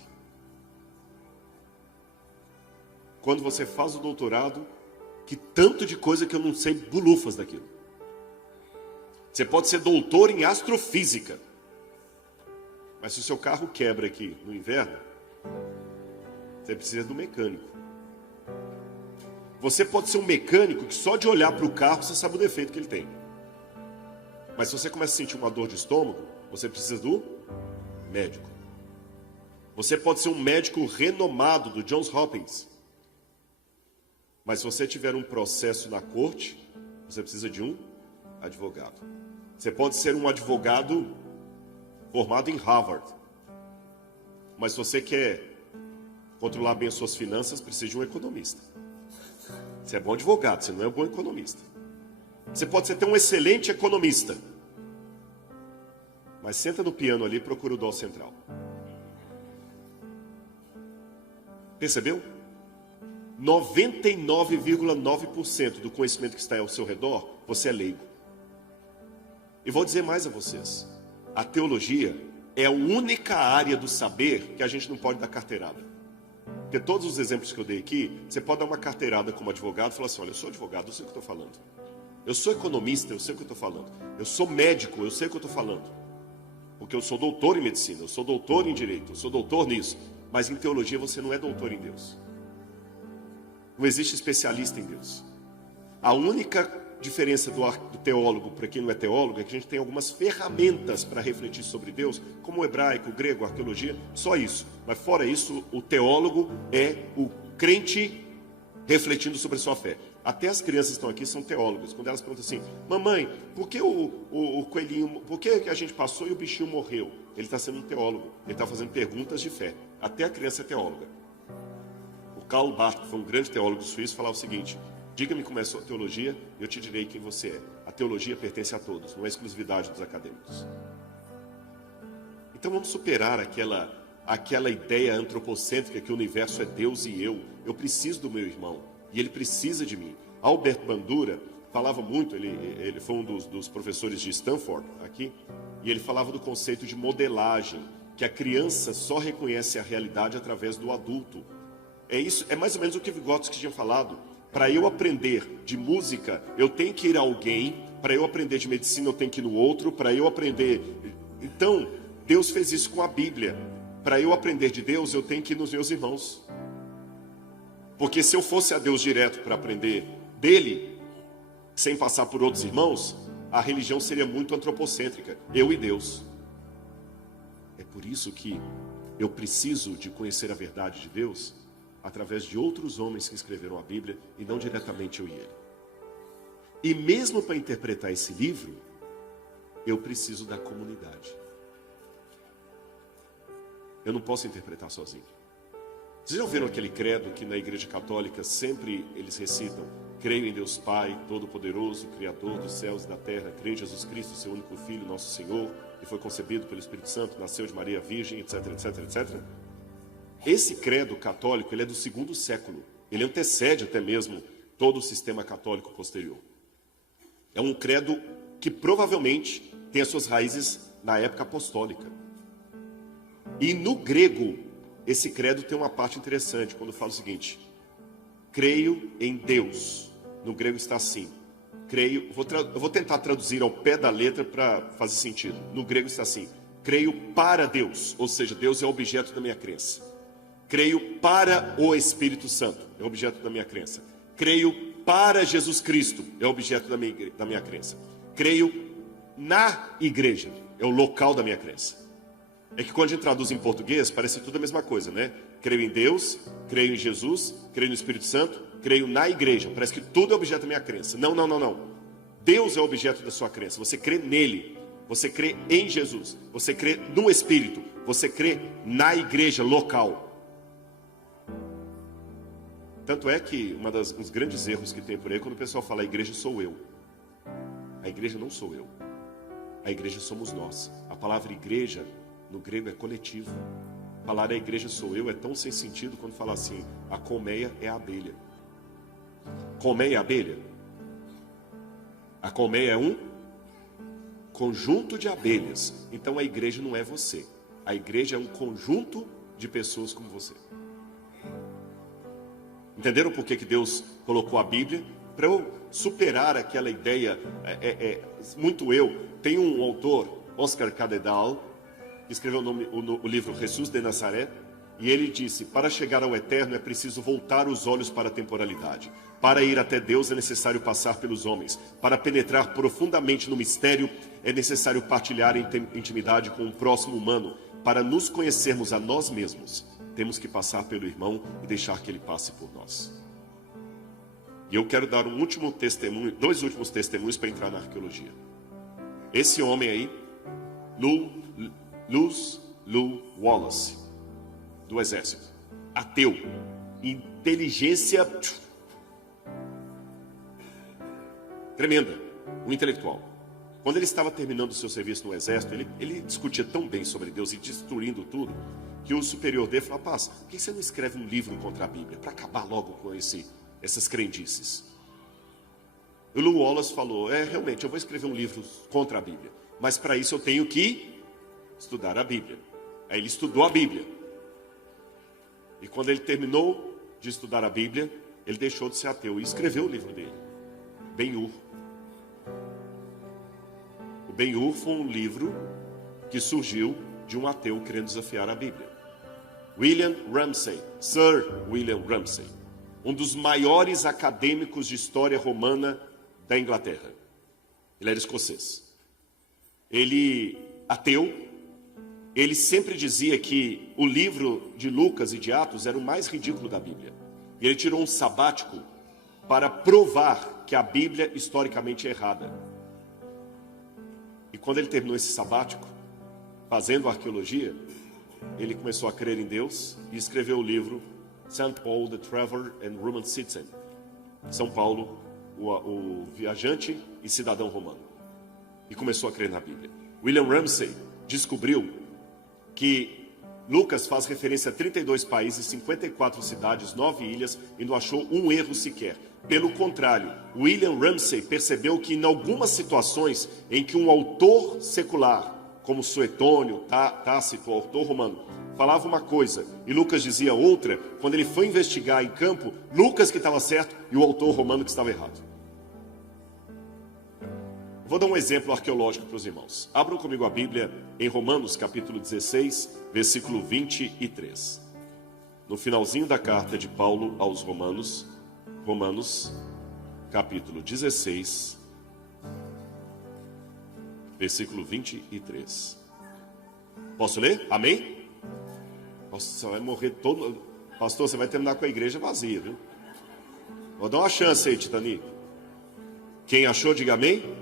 Quando você faz o doutorado, que tanto de coisa que eu não sei bulufas daquilo. Você pode ser doutor em astrofísica, mas se o seu carro quebra aqui no inverno, você precisa do mecânico. Você pode ser um mecânico que só de olhar para o carro você sabe o defeito que ele tem. Mas se você começa a sentir uma dor de estômago, você precisa do médico. Você pode ser um médico renomado do Johns Hopkins, mas se você tiver um processo na corte, você precisa de um advogado. Você pode ser um advogado formado em Harvard, mas se você quer controlar bem as suas finanças, precisa de um economista. Você é bom advogado, você não é um bom economista. Você pode ser até um excelente economista, mas senta no piano ali e procura o dó central. Percebeu? 99,9% do conhecimento que está ao seu redor, você é leigo. E vou dizer mais a vocês. A teologia é a única área do saber que a gente não pode dar carteirada. Porque todos os exemplos que eu dei aqui, você pode dar uma carteirada como advogado e falar assim, olha, eu sou advogado, eu sei o que eu estou falando. Eu sou economista, eu sei o que eu estou falando. Eu sou médico, eu sei o que eu estou falando. Porque eu sou doutor em medicina, eu sou doutor em direito, eu sou doutor nisso. Mas em teologia você não é doutor em Deus. Não existe especialista em Deus. A única diferença do teólogo para quem não é teólogo é que a gente tem algumas ferramentas para refletir sobre Deus, como o hebraico, o grego, a arqueologia, só isso. Mas fora isso, o teólogo é o crente refletindo sobre a sua fé. Até as crianças que estão aqui são teólogas. Quando elas perguntam assim, mamãe, por que o coelhinho, por que a gente passou e o bichinho morreu? Ele está sendo um teólogo, ele está fazendo perguntas de fé. Até a criança é teóloga. Karl Barth, que foi um grande teólogo suíço, falava o seguinte, Diga-me como é a sua teologia, eu te direi quem você é. A teologia pertence a todos, não é exclusividade dos acadêmicos. Então vamos superar aquela ideia antropocêntrica que o universo é Deus e eu. Eu preciso do meu irmão e ele precisa de mim. Albert Bandura falava muito, ele foi um dos professores de Stanford aqui, e ele falava do conceito de modelagem, que a criança só reconhece a realidade através do adulto. É mais ou menos o que Vygotsky tinha falado. Para eu aprender de música, eu tenho que ir a alguém. Para eu aprender de medicina, eu tenho que ir no outro. Para eu aprender... Então, Deus fez isso com a Bíblia. Para eu aprender de Deus, eu tenho que ir nos meus irmãos. Porque se eu fosse a Deus direto para aprender dele, sem passar por outros irmãos, a religião seria muito antropocêntrica. Eu e Deus. É por isso que eu preciso de conhecer a verdade de Deus através de outros homens que escreveram a Bíblia e não diretamente eu e ele. E mesmo para interpretar esse livro, eu preciso da comunidade. Eu não posso interpretar sozinho. Vocês já ouviram aquele credo que na Igreja Católica sempre eles recitam? Creio em Deus Pai, Todo-Poderoso, Criador dos céus e da terra. Creio em Jesus Cristo, seu único Filho, nosso Senhor, que foi concebido pelo Espírito Santo, nasceu de Maria Virgem, etc, etc, etc. Esse credo católico, ele é do 2º século. Ele antecede até mesmo todo o sistema católico posterior. É um credo que provavelmente tem as suas raízes na época apostólica. E no grego, esse credo tem uma parte interessante, quando fala o seguinte: creio em Deus. No grego está assim. Creio, eu vou tentar traduzir ao pé da letra para fazer sentido. No grego está assim: creio para Deus, ou seja, Deus é objeto da minha crença. Creio para o Espírito Santo, é objeto da minha crença. Creio para Jesus Cristo, é objeto da minha crença. Creio na igreja, é o local da minha crença. É que quando a gente traduz em português, parece tudo a mesma coisa, né? Creio em Deus, creio em Jesus, creio no Espírito Santo, creio na igreja. Parece que tudo é objeto da minha crença. Não, não, não, não. Deus é objeto da sua crença. Você crê nele. Você crê em Jesus. Você crê no Espírito. Você crê na igreja local. Tanto é que um dos grandes erros que tem por aí é quando o pessoal fala: a igreja sou eu. A igreja não sou eu. A igreja somos nós. A palavra igreja no grego é coletivo. Falar a igreja sou eu é tão sem sentido quando fala assim: a colmeia é a abelha. Colmeia é a abelha? A colmeia é um conjunto de abelhas. Então a igreja não é você. A igreja é um conjunto de pessoas como você. Entenderam por que Deus colocou a Bíblia? Para eu superar aquela ideia, muito eu. Tem um autor, Oscar Cadedal, que escreveu o livro Jesus de Nazaré, e ele disse: para chegar ao eterno é preciso voltar os olhos para a temporalidade. Para ir até Deus é necessário passar pelos homens. Para penetrar profundamente no mistério é necessário partilhar intimidade com o próximo humano. Para nos conhecermos a nós mesmos, temos que passar pelo irmão e deixar que ele passe por nós. E eu quero dar um último testemunho, 2 últimos testemunhos para entrar na arqueologia. Esse homem aí, Lew Wallace, do exército, ateu, inteligência tremenda, um intelectual. Quando ele estava terminando o seu serviço no exército, ele discutia tão bem sobre Deus e destruindo tudo, que o superior dele falou: rapaz, por que você não escreve um livro contra a Bíblia, para acabar logo com essas crendices? O Lew Wallace falou: realmente, eu vou escrever um livro contra a Bíblia, mas para isso eu tenho que estudar a Bíblia. Aí ele estudou a Bíblia. E quando ele terminou de estudar a Bíblia, ele deixou de ser ateu e escreveu o livro dele, Ben-Hur. O Ben-Hur foi um livro que surgiu de um ateu querendo desafiar a Bíblia. Sir William Ramsay, um dos maiores acadêmicos de história romana da Inglaterra. Ele era escocês. Ele, ateu, ele sempre dizia que o livro de Lucas e de Atos era o mais ridículo da Bíblia. E ele tirou um sabático para provar que a Bíblia historicamente é errada. E quando ele terminou esse sabático, fazendo arqueologia, ele começou a crer em Deus e escreveu o livro St. Paul the Traveler and Roman Citizen, São Paulo, o viajante e cidadão romano, e começou a crer na Bíblia. William Ramsay descobriu que Lucas faz referência a 32 países, 54 cidades, 9 ilhas, e não achou um erro sequer. Pelo contrário, William Ramsay percebeu que em algumas situações em que um autor secular, como Suetônio, Tácito, o autor romano, falava uma coisa e Lucas dizia outra, quando ele foi investigar em campo, Lucas que estava certo e o autor romano que estava errado. Vou dar um exemplo arqueológico para os irmãos. Abram comigo a Bíblia em Romanos capítulo 16, versículo 23. No finalzinho da carta de Paulo aos Romanos, Romanos capítulo 16, versículo 23. Posso ler? Amém? Nossa, você vai morrer todo... Pastor, você vai terminar com a igreja vazia, viu? Vou dar uma chance aí, Titanic. Quem achou, diga amém.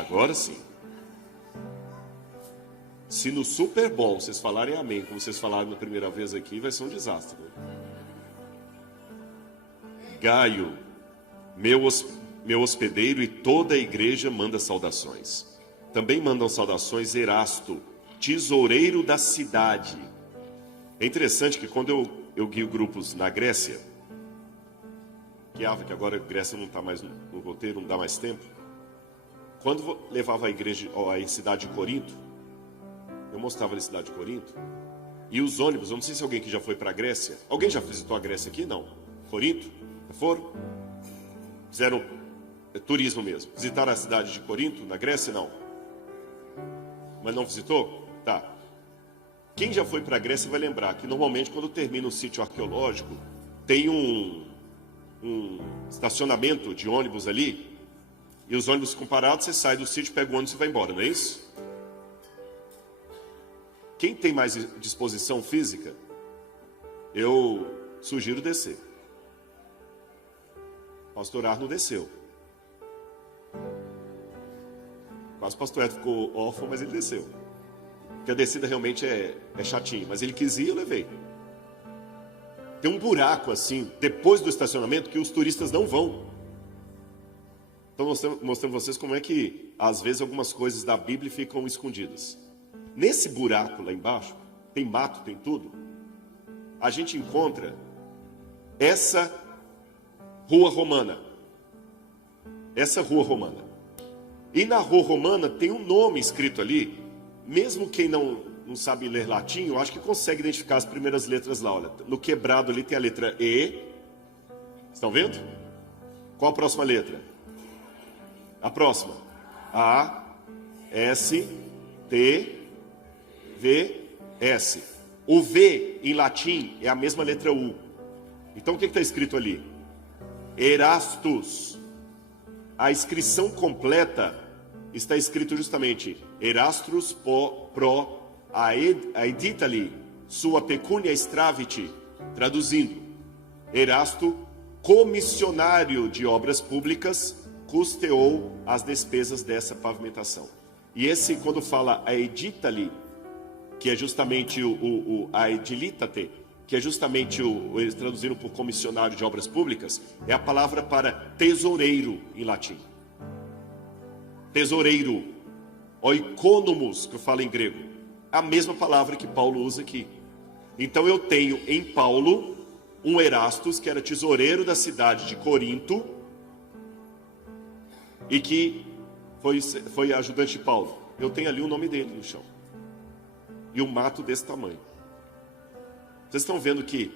Agora sim. Se no Super Bowl vocês falarem amém, como vocês falaram na primeira vez aqui, vai ser um desastre. Né? Gaio, meu hospedeiro e toda a igreja manda saudações. Também mandam saudações Erasto, tesoureiro da cidade. É interessante que quando eu guio grupos na Grécia, que agora a Grécia não está mais no roteiro, não dá mais tempo. Quando levava a igreja, a cidade de Corinto, eu mostrava a cidade de Corinto, e os ônibus, eu não sei se alguém que já foi para a Grécia, alguém já visitou a Grécia aqui? Não. Corinto? Já foram? Fizeram turismo mesmo. Visitaram a cidade de Corinto, na Grécia? Não. Mas não visitou? Tá. Quem já foi para a Grécia vai lembrar que normalmente quando termina um sítio arqueológico, tem um estacionamento de ônibus ali, e os ônibus ficam parados, você sai do sítio, pega o ônibus e vai embora, não é isso? Quem tem mais disposição física, eu sugiro descer. O pastor Arno desceu. Quase o pastor Edson ficou órfão, mas ele desceu. Porque a descida realmente é chatinho, mas ele quis ir, eu levei. Tem um buraco assim, depois do estacionamento, que os turistas não vão. Então, mostrando vocês como é que, às vezes, algumas coisas da Bíblia ficam escondidas. Nesse buraco lá embaixo, tem mato, tem tudo. A gente encontra essa rua romana. Essa rua romana. E na rua romana tem um nome escrito ali. Mesmo quem não sabe ler latim, eu acho que consegue identificar as primeiras letras lá. Olha, no quebrado ali tem a letra E. Estão vendo? Qual a próxima letra? A próxima. A, S, T, V, S. O V em latim é a mesma letra U. Então o que está escrito ali? Erastus. A inscrição completa está escrito justamente Erastus pro aeditali sua pecunia extraviti. Traduzindo, Erasto, comissionário de obras públicas, custeou as despesas dessa pavimentação. E esse, quando fala aeditali, que é justamente o aedilitate, que é justamente eles traduziram por comissionário de obras públicas, é a palavra para tesoureiro em latim. Tesoureiro, oikonomos, que eu falo em grego, a mesma palavra que Paulo usa aqui. Então eu tenho em Paulo um Erastus, que era tesoureiro da cidade de Corinto, e que foi ajudante de Paulo. Eu tenho ali o nome dele no chão. E um mato desse tamanho. Vocês estão vendo que,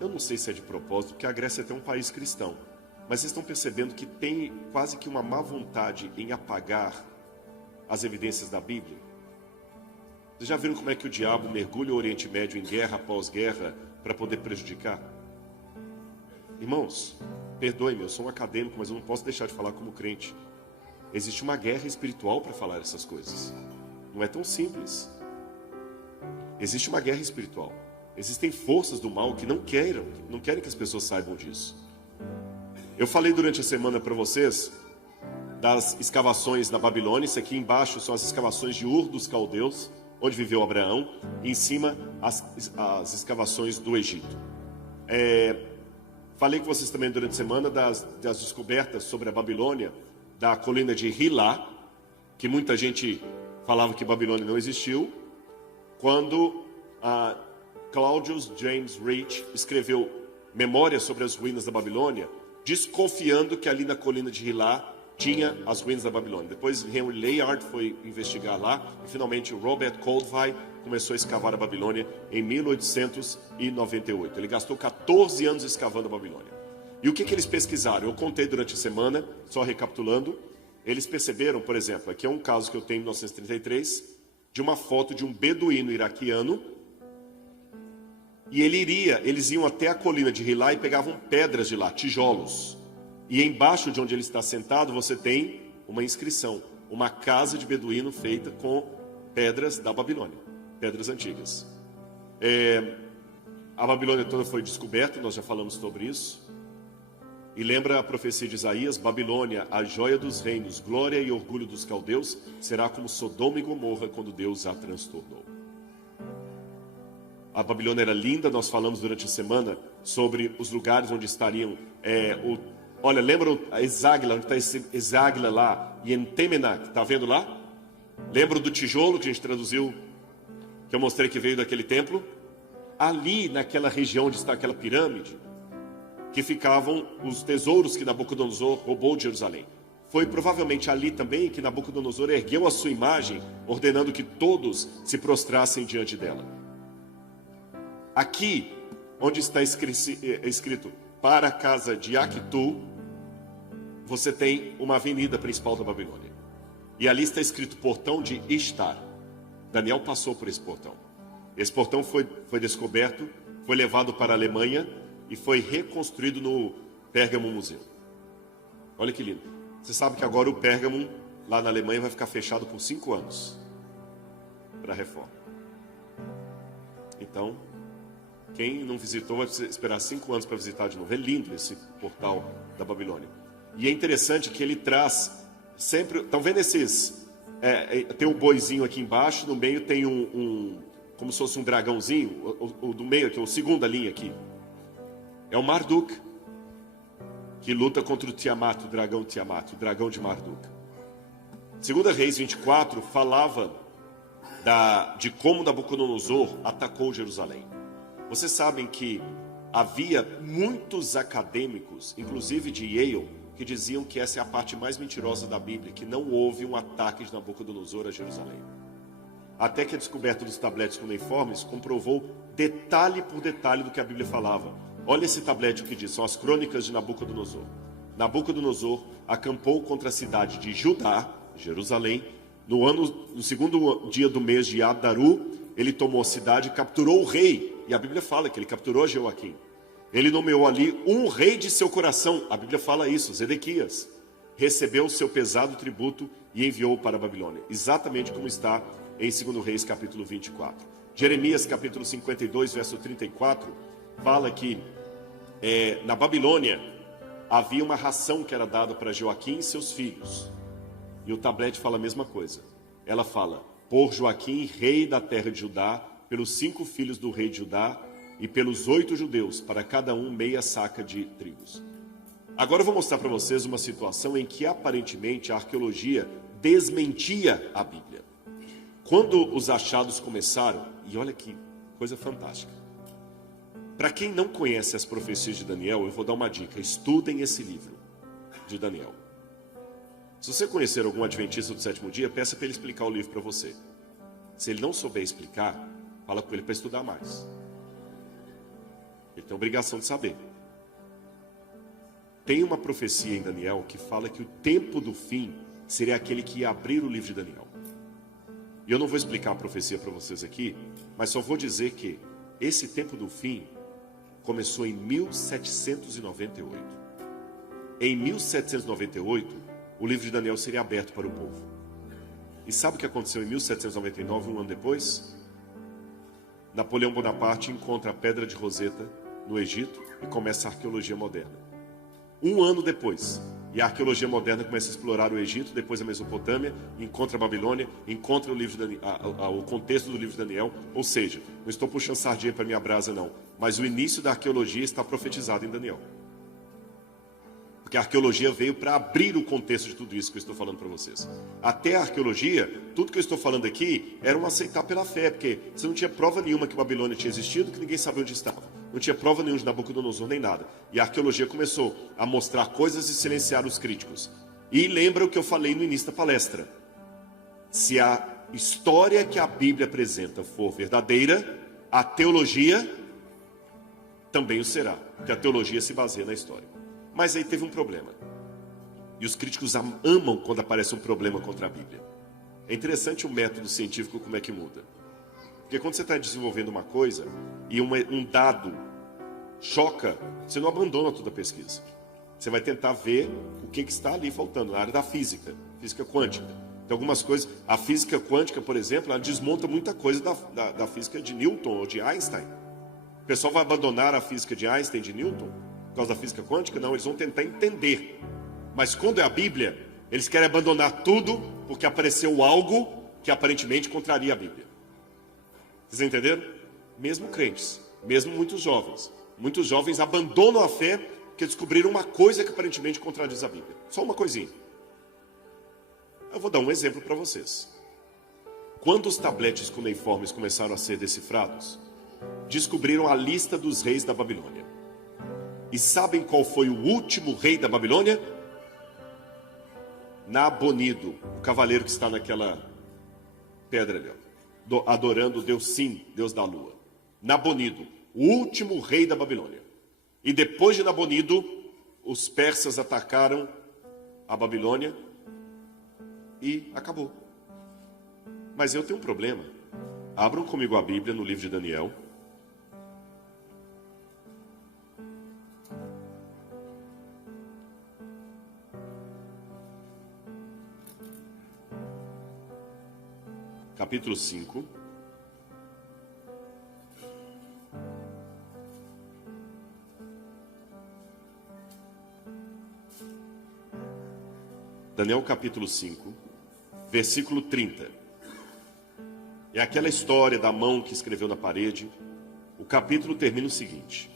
eu não sei se é de propósito, porque a Grécia é até um país cristão, mas vocês estão percebendo que tem quase que uma má vontade em apagar as evidências da Bíblia? Vocês já viram como é que o diabo mergulha o Oriente Médio em guerra após guerra para poder prejudicar? Irmãos, perdoe-me, eu sou um acadêmico, mas eu não posso deixar de falar como crente. Existe uma guerra espiritual para falar essas coisas. Não é tão simples. Existe uma guerra espiritual. Existem forças do mal que não querem que as pessoas saibam disso. Eu falei durante a semana para vocês das escavações na Babilônia. Isso aqui embaixo são as escavações de Ur dos Caldeus, onde viveu Abraão. E em cima as escavações do Egito. Falei com vocês também durante a semana das descobertas sobre a Babilônia, da colina de Hilá, que muita gente falava que Babilônia não existiu, quando Claudius James Rich escreveu Memórias sobre as ruínas da Babilônia, desconfiando que ali na colina de Hilá tinha as ruínas da Babilônia. Depois Henry Layard foi investigar lá e finalmente Robert Goldwyn começou a escavar a Babilônia em 1898. Ele gastou 14 anos escavando a Babilônia. E o que eles pesquisaram? Eu contei durante a semana, só recapitulando. Eles perceberam, por exemplo, aqui é um caso que eu tenho em 1933, de uma foto de um beduíno iraquiano. E eles iam até a colina de Hilá e pegavam pedras de lá, tijolos. E embaixo de onde ele está sentado, você tem uma inscrição, uma casa de beduíno feita com pedras da Babilônia, pedras antigas. A Babilônia toda foi descoberta, nós já falamos sobre isso. E lembra a profecia de Isaías: Babilônia, a joia dos reinos, glória e orgulho dos caldeus, será como Sodoma e Gomorra quando Deus a transtornou. A Babilônia era linda, nós falamos durante a semana sobre os lugares onde estariam olha, lembram a Eságila, onde está esse Eságila lá, e Entemenac, está vendo lá? Lembram do tijolo que a gente traduziu, que eu mostrei que veio daquele templo? Ali, naquela região onde está aquela pirâmide, que ficavam os tesouros que Nabucodonosor roubou de Jerusalém. Foi provavelmente ali também que Nabucodonosor ergueu a sua imagem, ordenando que todos se prostrassem diante dela. Aqui, onde está escrito para a casa de Actu, você tem uma avenida principal da Babilônia. E ali está escrito portão de Ishtar. Daniel passou por esse portão. Esse portão foi descoberto, foi levado para a Alemanha e foi reconstruído no Pergamon Museu. Olha que lindo. Você sabe que agora o Pergamon, lá na Alemanha, vai ficar fechado por 5 anos para a reforma. Então, quem não visitou vai esperar 5 anos para visitar de novo. É lindo esse portal da Babilônia. E é interessante que ele traz sempre... Estão vendo esses... tem um boizinho aqui embaixo, no meio tem como se fosse um dragãozinho. O do meio aqui, o segunda linha aqui. É o Marduk, que luta contra o Tiamat, o dragão de Marduk. 2 Reis 24 falava de como Nabucodonosor atacou Jerusalém. Vocês sabem que havia muitos acadêmicos, inclusive de Yale, que diziam que essa é a parte mais mentirosa da Bíblia, que não houve um ataque de Nabucodonosor a Jerusalém. Até que a descoberta dos tabletes cuneiformes comprovou detalhe por detalhe do que a Bíblia falava. Olha esse tablete que diz, são as crônicas de Nabucodonosor. Nabucodonosor acampou contra a cidade de Judá, Jerusalém, no segundo dia do mês de Adaru. Ele tomou a cidade e capturou o rei. E a Bíblia fala que ele capturou Jeoaquim. Ele nomeou ali um rei de seu coração. A Bíblia fala isso, Zedequias. Recebeu o seu pesado tributo e enviou para a Babilônia. Exatamente como está em 2 Reis capítulo 24. Jeremias capítulo 52, verso 34, fala que na Babilônia havia uma ração que era dada para Joaquim e seus filhos. E o tablete fala a mesma coisa. Ela fala: por Joaquim, rei da terra de Judá, pelos 5 filhos do rei de Judá e pelos 8 judeus, para cada um meia saca de trigos. Agora eu vou mostrar para vocês uma situação em que aparentemente a arqueologia desmentia a Bíblia. Quando os achados começaram, e olha que coisa fantástica. Para quem não conhece as profecias de Daniel, eu vou dar uma dica: estudem esse livro de Daniel. Se você conhecer algum adventista do 7º dia, peça para ele explicar o livro para você. Se ele não souber explicar, fala com ele para estudar mais. Ele tem a obrigação de saber. Tem uma profecia em Daniel que fala que o tempo do fim seria aquele que ia abrir o livro de Daniel. E eu não vou explicar a profecia para vocês aqui, mas só vou dizer que esse tempo do fim começou em 1798. Em 1798, o livro de Daniel seria aberto para o povo. E sabe o que aconteceu em 1799, um ano depois? Napoleão Bonaparte encontra a Pedra de Roseta no Egito e começa a arqueologia moderna. Um ano depois, e a arqueologia moderna começa a explorar o Egito, depois a Mesopotâmia, encontra a Babilônia, encontra o contexto do livro de Daniel. Ou seja, não estou puxando sardinha para minha brasa não, mas o início da arqueologia está profetizado em Daniel. Porque a arqueologia veio para abrir o contexto de tudo isso que eu estou falando para vocês. Até a arqueologia, tudo que eu estou falando aqui era um aceitar pela fé, porque você não tinha prova nenhuma que Babilônia tinha existido, que ninguém sabia onde estava. Não tinha prova nenhuma de Nabucodonosor nem nada. E a arqueologia começou a mostrar coisas e silenciar os críticos. E lembra o que eu falei no início da palestra. Se a história que a Bíblia apresenta for verdadeira, a teologia também o será. Porque a teologia se baseia na história. Mas aí teve um problema. E os críticos amam quando aparece um problema contra a Bíblia. É interessante o método científico como é que muda. Porque quando você está desenvolvendo uma coisa e um dado choca, você não abandona toda a pesquisa. Você vai tentar ver o que está ali faltando, na área da física, física quântica. Tem algumas coisas, a física quântica, por exemplo, ela desmonta muita coisa da física de Newton ou de Einstein. O pessoal vai abandonar a física de Einstein, de Newton, por causa da física quântica? Não, eles vão tentar entender. Mas quando é a Bíblia, eles querem abandonar tudo porque apareceu algo que aparentemente contraria a Bíblia. Vocês entenderam? Mesmo crentes, mesmo muitos jovens abandonam a fé porque descobriram uma coisa que aparentemente contradiz a Bíblia. Só uma coisinha. Eu vou dar um exemplo para vocês. Quando os tabletes cuneiformes começaram a ser decifrados, descobriram a lista dos reis da Babilônia. E sabem qual foi o último rei da Babilônia? Nabonido, o cavaleiro que está naquela pedra ali, adorando o Deus Sim, Deus da lua. Nabonido, o último rei da Babilônia. E depois de Nabonido, os persas atacaram a Babilônia e acabou. Mas eu tenho um problema. Abram comigo a Bíblia no livro de Daniel. Capítulo 5. Daniel capítulo 5, versículo 30. É aquela história da mão que escreveu na parede. O capítulo termina o seguinte: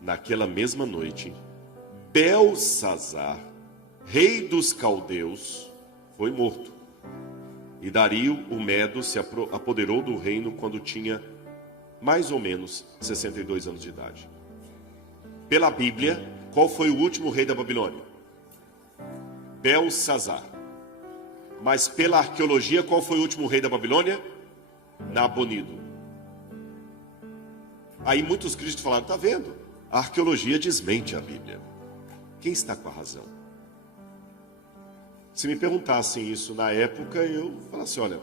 naquela mesma noite, Belsazar, rei dos caldeus, foi morto. E Dario, o Medo, se apoderou do reino quando tinha mais ou menos 62 anos de idade. Pela Bíblia, qual foi o último rei da Babilônia? Belsazar. Mas pela arqueologia, qual foi o último rei da Babilônia? Nabonido. Aí muitos críticos falaram, está vendo? A arqueologia desmente a Bíblia. Quem está com a razão? Se me perguntassem isso na época, eu falasse, olha,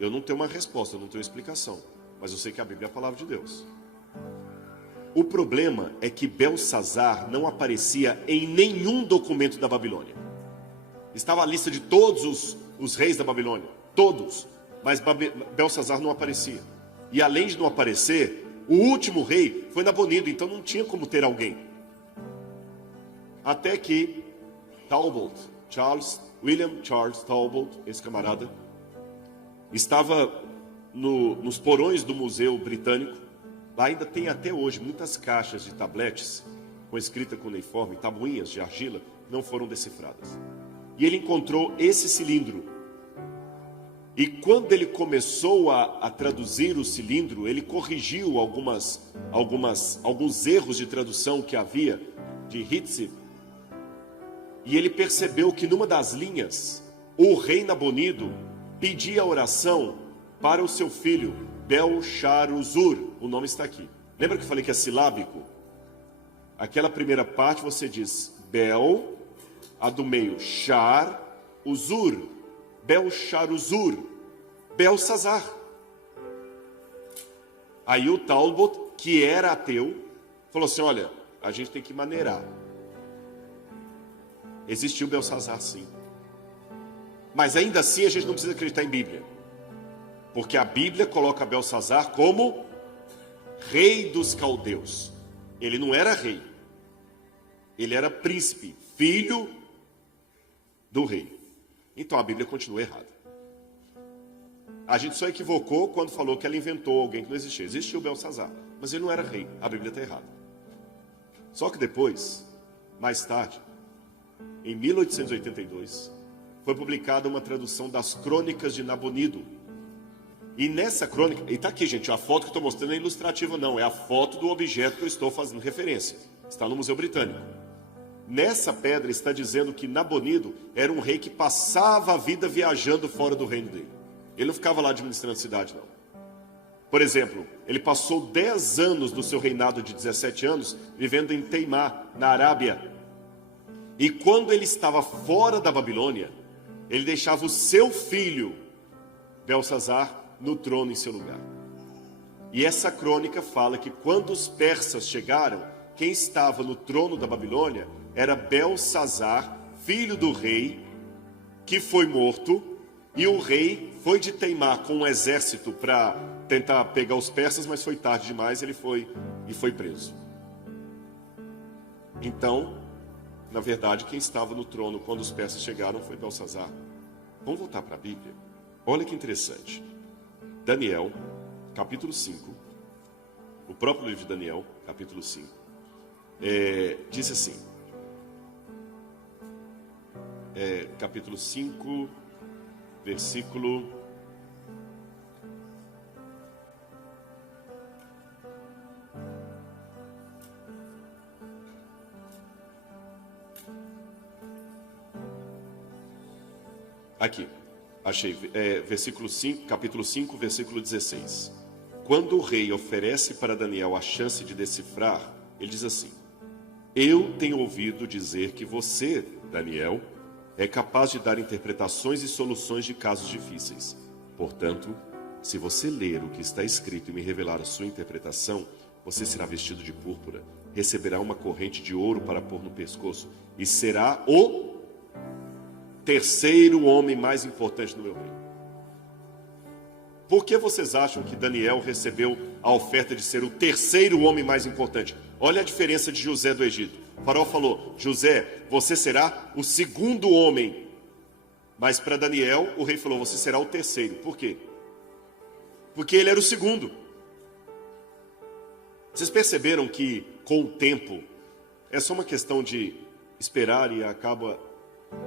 eu não tenho uma resposta, eu não tenho uma explicação, mas eu sei que a Bíblia é a palavra de Deus. O problema é que Belsazar não aparecia em nenhum documento da Babilônia. Estava a lista de todos os reis da Babilônia, todos, mas Belsazar não aparecia. E além de não aparecer, o último rei foi Nabonido, então não tinha como ter alguém. Até que Talbot, William Charles Talbot, esse camarada, estava nos porões do Museu Britânico. Lá ainda tem até hoje muitas caixas de tabletes com escrita cuneiforme, tabuinhas de argila, não foram decifradas. E ele encontrou esse cilindro. E quando ele começou a traduzir o cilindro, ele corrigiu alguns erros de tradução que havia de Hitzit. E ele percebeu que numa das linhas, o rei Nabonido pedia oração para o seu filho, Belshazzar. O nome está aqui. Lembra que eu falei que é silábico? Aquela primeira parte você diz Bel, a do meio, Shar, Uzur, Belshazzar, Belsazar. Aí o Talbot, que era ateu, falou assim, olha, a gente tem que maneirar. Existiu Belsazar, sim. Mas ainda assim a gente não precisa acreditar em Bíblia. Porque a Bíblia coloca Belsazar como rei dos caldeus. Ele não era rei. Ele era príncipe, filho do rei. Então a Bíblia continua errada. A gente só equivocou quando falou que ela inventou alguém que não existia. Existiu Belsazar, mas ele não era rei. A Bíblia está errada. Só que depois, mais tarde, em 1882, foi publicada uma tradução das Crônicas de Nabonido. E nessa crônica, e está aqui, gente, a foto que eu estou mostrando não é ilustrativa, não, é a foto do objeto que eu estou fazendo referência. Está no Museu Britânico. Nessa pedra está dizendo que Nabonido era um rei que passava a vida viajando fora do reino dele. Ele não ficava lá administrando a cidade, não. Por exemplo, ele passou 10 anos do seu reinado de 17 anos vivendo em Teimá, na Arábia. E quando ele estava fora da Babilônia, ele deixava o seu filho, Belsazar, no trono em seu lugar. E essa crônica fala que quando os persas chegaram, quem estava no trono da Babilônia era Belsazar, filho do rei, que foi morto, e o rei foi de Teimá com um exército para tentar pegar os persas, mas foi tarde demais, ele foi preso. Então, na verdade, quem estava no trono quando os persas chegaram foi Belsazar. Vamos voltar para a Bíblia? Olha que interessante. Daniel, capítulo 5, o próprio livro de Daniel, capítulo 5, diz assim, capítulo 5, versículo... Aqui, achei, versículo 5, capítulo 5, versículo 16. Quando o rei oferece para Daniel a chance de decifrar, ele diz assim: eu tenho ouvido dizer que você, Daniel, é capaz de dar interpretações e soluções de casos difíceis. Portanto, se você ler o que está escrito e me revelar a sua interpretação, você será vestido de púrpura, receberá uma corrente de ouro para pôr no pescoço e será o terceiro homem mais importante do meu reino. Por que vocês acham que Daniel recebeu a oferta de ser o terceiro homem mais importante? Olha a diferença de José do Egito. O faraó falou: José, você será o segundo homem. Mas para Daniel, o rei falou: você será o terceiro. Por quê? Porque ele era o segundo. Vocês perceberam que, com o tempo, é só uma questão de esperar e acaba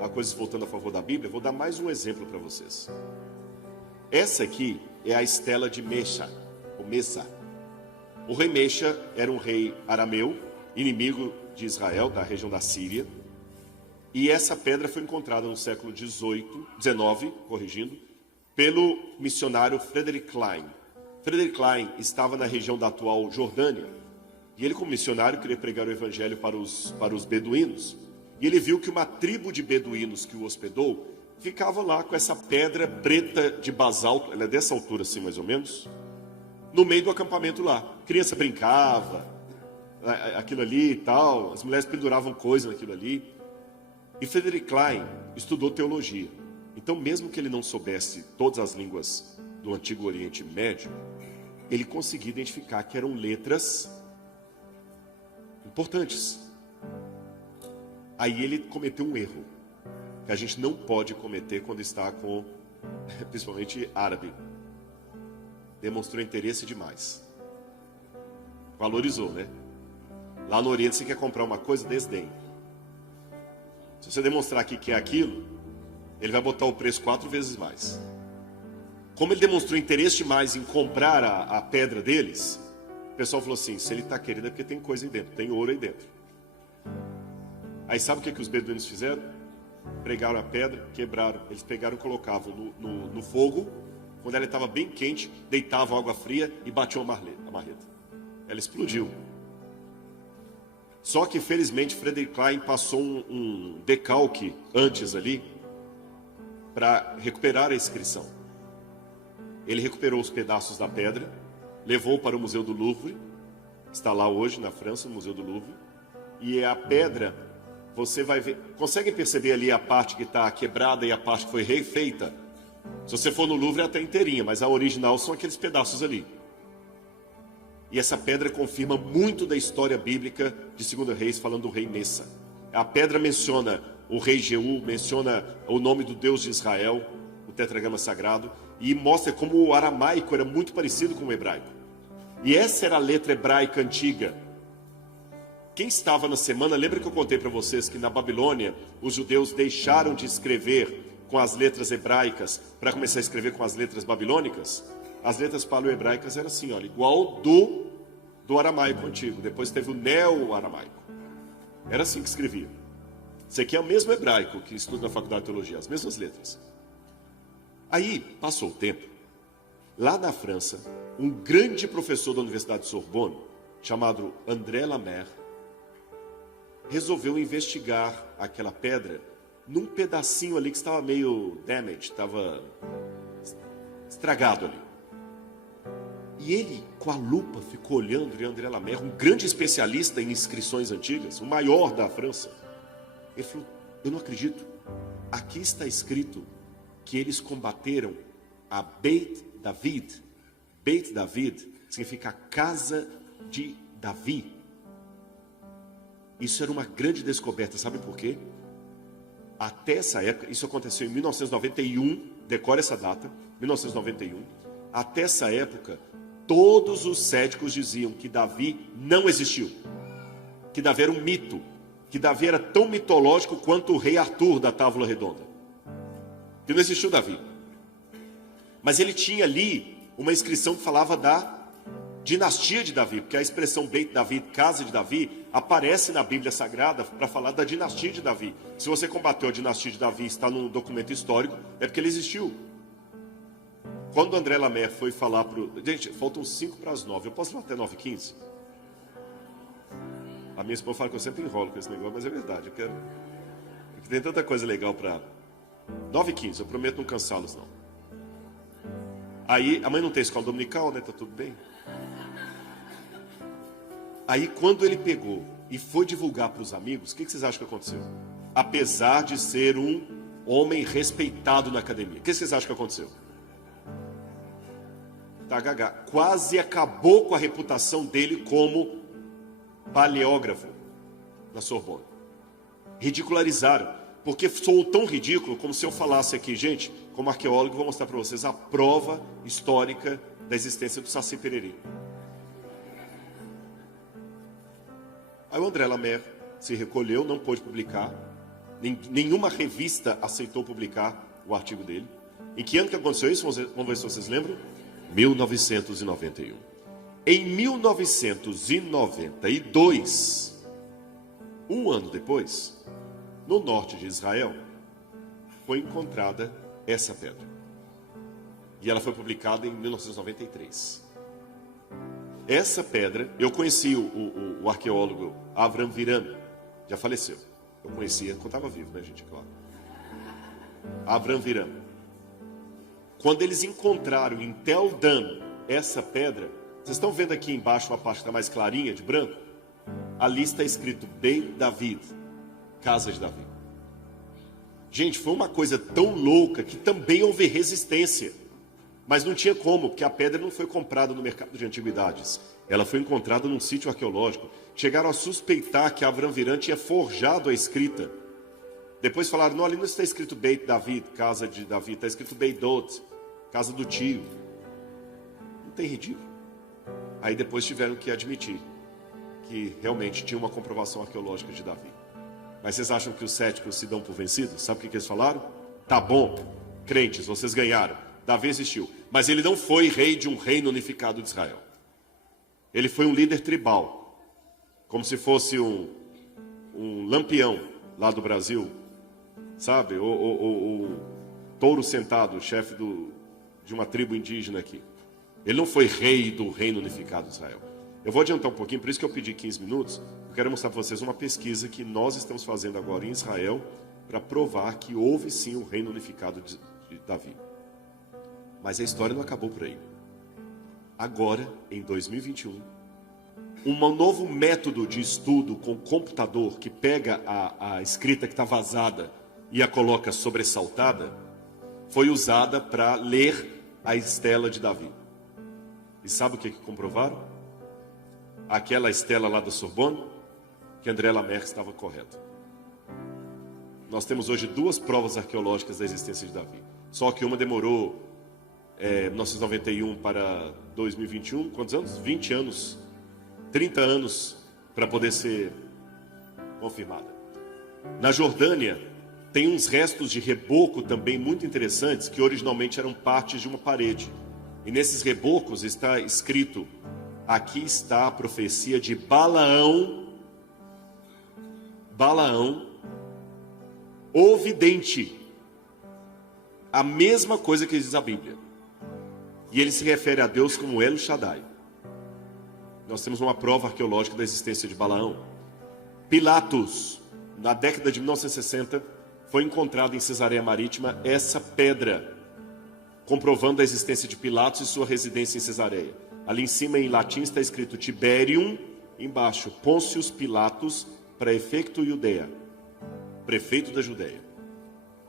a coisa voltando a favor da Bíblia? Vou dar mais um exemplo para vocês. Essa aqui é a estela de Mecha, ou Messa. O rei Mecha era um rei arameu, inimigo de Israel, da região da Síria. E essa pedra foi encontrada no século XIX, pelo missionário Frederick Klein. Frederick Klein estava na região da atual Jordânia. E ele, como missionário, queria pregar o evangelho para os beduínos. E ele viu que uma tribo de beduínos que o hospedou ficava lá com essa pedra preta de basalto, ela é dessa altura assim mais ou menos, no meio do acampamento lá. A criança brincava, aquilo ali e tal, as mulheres penduravam coisas naquilo ali. E Frederick Klein estudou teologia. Então, mesmo que ele não soubesse todas as línguas do Antigo Oriente Médio, ele conseguia identificar que eram letras importantes. Aí ele cometeu um erro que a gente não pode cometer quando está com, principalmente árabe. Demonstrou interesse demais. Valorizou, né? Lá no Oriente você quer comprar uma coisa, desdém. Se você demonstrar aqui que é aquilo, ele vai botar o preço 4 vezes mais. Como ele demonstrou interesse demais em comprar a pedra deles, o pessoal falou assim: se ele está querendo é porque tem coisa aí dentro, tem ouro aí dentro. Aí sabe o que os beduínos fizeram? Pregaram a pedra, quebraram. Eles pegaram e colocavam no fogo. Quando ela estava bem quente, deitavam água fria e batiam a marreta. Ela explodiu. Só que, felizmente, Frederick Klein passou um decalque antes ali para recuperar a inscrição. Ele recuperou os pedaços da pedra, levou para o Museu do Louvre, está lá hoje na França, no Museu do Louvre, e a pedra, você vai ver, consegue perceber ali a parte que está quebrada e a parte que foi refeita? Se você for no Louvre, é até inteirinha, mas a original são aqueles pedaços ali. E essa pedra confirma muito da história bíblica de 2 Reis, falando do rei Messa. A pedra menciona o rei Jeú, menciona o nome do Deus de Israel, o tetragrama sagrado, e mostra como o aramaico era muito parecido com o hebraico. E essa era a letra hebraica antiga. Quem estava na semana, lembra que eu contei para vocês que na Babilônia os judeus deixaram de escrever com as letras hebraicas para começar a escrever com as letras babilônicas? As letras paleo-hebraicas eram assim, olha, igual do aramaico antigo. Depois teve o neo-aramaico. Era assim que escrevia. Isso aqui é o mesmo hebraico que estuda na faculdade de teologia, as mesmas letras. Aí, passou o tempo. Lá na França, um grande professor da Universidade de Sorbonne, chamado André Lemaire, resolveu investigar aquela pedra num pedacinho ali que estava meio damaged, estava estragado ali. E ele, com a lupa, ficou olhando, e André Lemaire, um grande especialista em inscrições antigas, o maior da França, ele falou, eu não acredito, aqui está escrito que eles combateram a Beit David. Beit David significa a casa de Davi. Isso era uma grande descoberta, sabe por quê? Até essa época, isso aconteceu em 1991, decore essa data, 1991. Até essa época, todos os céticos diziam que Davi não existiu, que Davi era um mito, que Davi era tão mitológico quanto o rei Arthur da Távola Redonda, que não existiu Davi. Mas ele tinha ali uma inscrição que falava da dinastia de Davi, porque a expressão Beit David, casa de Davi, aparece na Bíblia Sagrada para falar da dinastia de Davi. Se você combateu a dinastia de Davi, está num documento histórico, é porque ele existiu. Quando André Lemaire foi falar para o... Gente, faltam 5 para as 9. Eu posso falar até 9h15? A minha esposa fala que eu sempre enrolo com esse negócio, mas é verdade. Eu quero... Porque tem tanta coisa legal para... 9h15, eu prometo não cansá-los, não. Aí, a mãe não tem escola dominical, né? Tá tudo bem. Aí, quando ele pegou e foi divulgar para os amigos, o que vocês acham que aconteceu? Apesar de ser um homem respeitado na academia, o que vocês acham que aconteceu? Tá, gaga. Quase acabou com a reputação dele como paleógrafo na Sorbonne. Ridicularizaram, porque soou tão ridículo como se eu falasse aqui, gente, como arqueólogo, vou mostrar para vocês a prova histórica da existência do Saci Pererê. Aí o André Lemaire se recolheu, não pôde publicar, nenhuma revista aceitou publicar o artigo dele. Em que ano que aconteceu isso? Vamos ver se vocês lembram. 1991. Em 1992, um ano depois, no norte de Israel, foi encontrada essa pedra. E ela foi publicada em 1993. Essa pedra, eu conheci o arqueólogo Avram Viram, já faleceu. Eu conhecia quando estava vivo, né, gente? Claro. Avram Viram. Quando eles encontraram em Tel Dan essa pedra, vocês estão vendo aqui embaixo uma parte que está mais clarinha, de branco? Ali está escrito Beit David, casa de Davi. Gente, foi uma coisa tão louca que também houve resistência. Mas não tinha como, porque a pedra não foi comprada no mercado de antiguidades. Ela foi encontrada num sítio arqueológico. Chegaram a suspeitar que Avram Viram tinha forjado a escrita. Depois falaram, não, ali não está escrito Beit David, casa de Davi, está escrito Beit Dod, casa do tio. Não tem ridículo. Aí depois tiveram que admitir que realmente tinha uma comprovação arqueológica de Davi. Mas vocês acham que os céticos se dão por vencidos? Sabe o que eles falaram? Tá bom, crentes, vocês ganharam. Davi existiu. Mas ele não foi rei de um reino unificado de Israel. Ele foi um líder tribal. Como se fosse um lampião lá do Brasil. Sabe? O touro sentado, chefe de uma tribo indígena aqui. Ele não foi rei do reino unificado de Israel. Eu vou adiantar um pouquinho, por isso que eu pedi 15 minutos. Eu quero mostrar para vocês uma pesquisa que nós estamos fazendo agora em Israel para provar que houve sim o reino unificado de Davi. Mas a história não acabou por aí. Agora, em 2021, um novo método de estudo com computador que pega a escrita que está vazada e a coloca sobressaltada, foi usada para ler a estela de Davi. E sabe o que comprovaram? Aquela estela lá da Sorbonne, que André Lemaire estava correto. Nós temos hoje 2 provas arqueológicas da existência de Davi. Só que uma demorou 1991 para 2021, quantos anos? 20 anos, 30 anos para poder ser confirmada. Na Jordânia, tem uns restos de reboco também muito interessantes, que originalmente eram partes de uma parede. E nesses rebocos está escrito: aqui está a profecia de Balaão, o vidente. A mesma coisa que diz a Bíblia. E ele se refere a Deus como El Shaddai. Nós temos uma prova arqueológica da existência de Balaão. Pilatos, na década de 1960, foi encontrado em Cesareia Marítima essa pedra, comprovando a existência de Pilatos e sua residência em Cesareia. Ali em cima, em latim, está escrito Tiberium, embaixo, Pôncio Pilatos, prefeito Iudeia, prefeito da Judéia.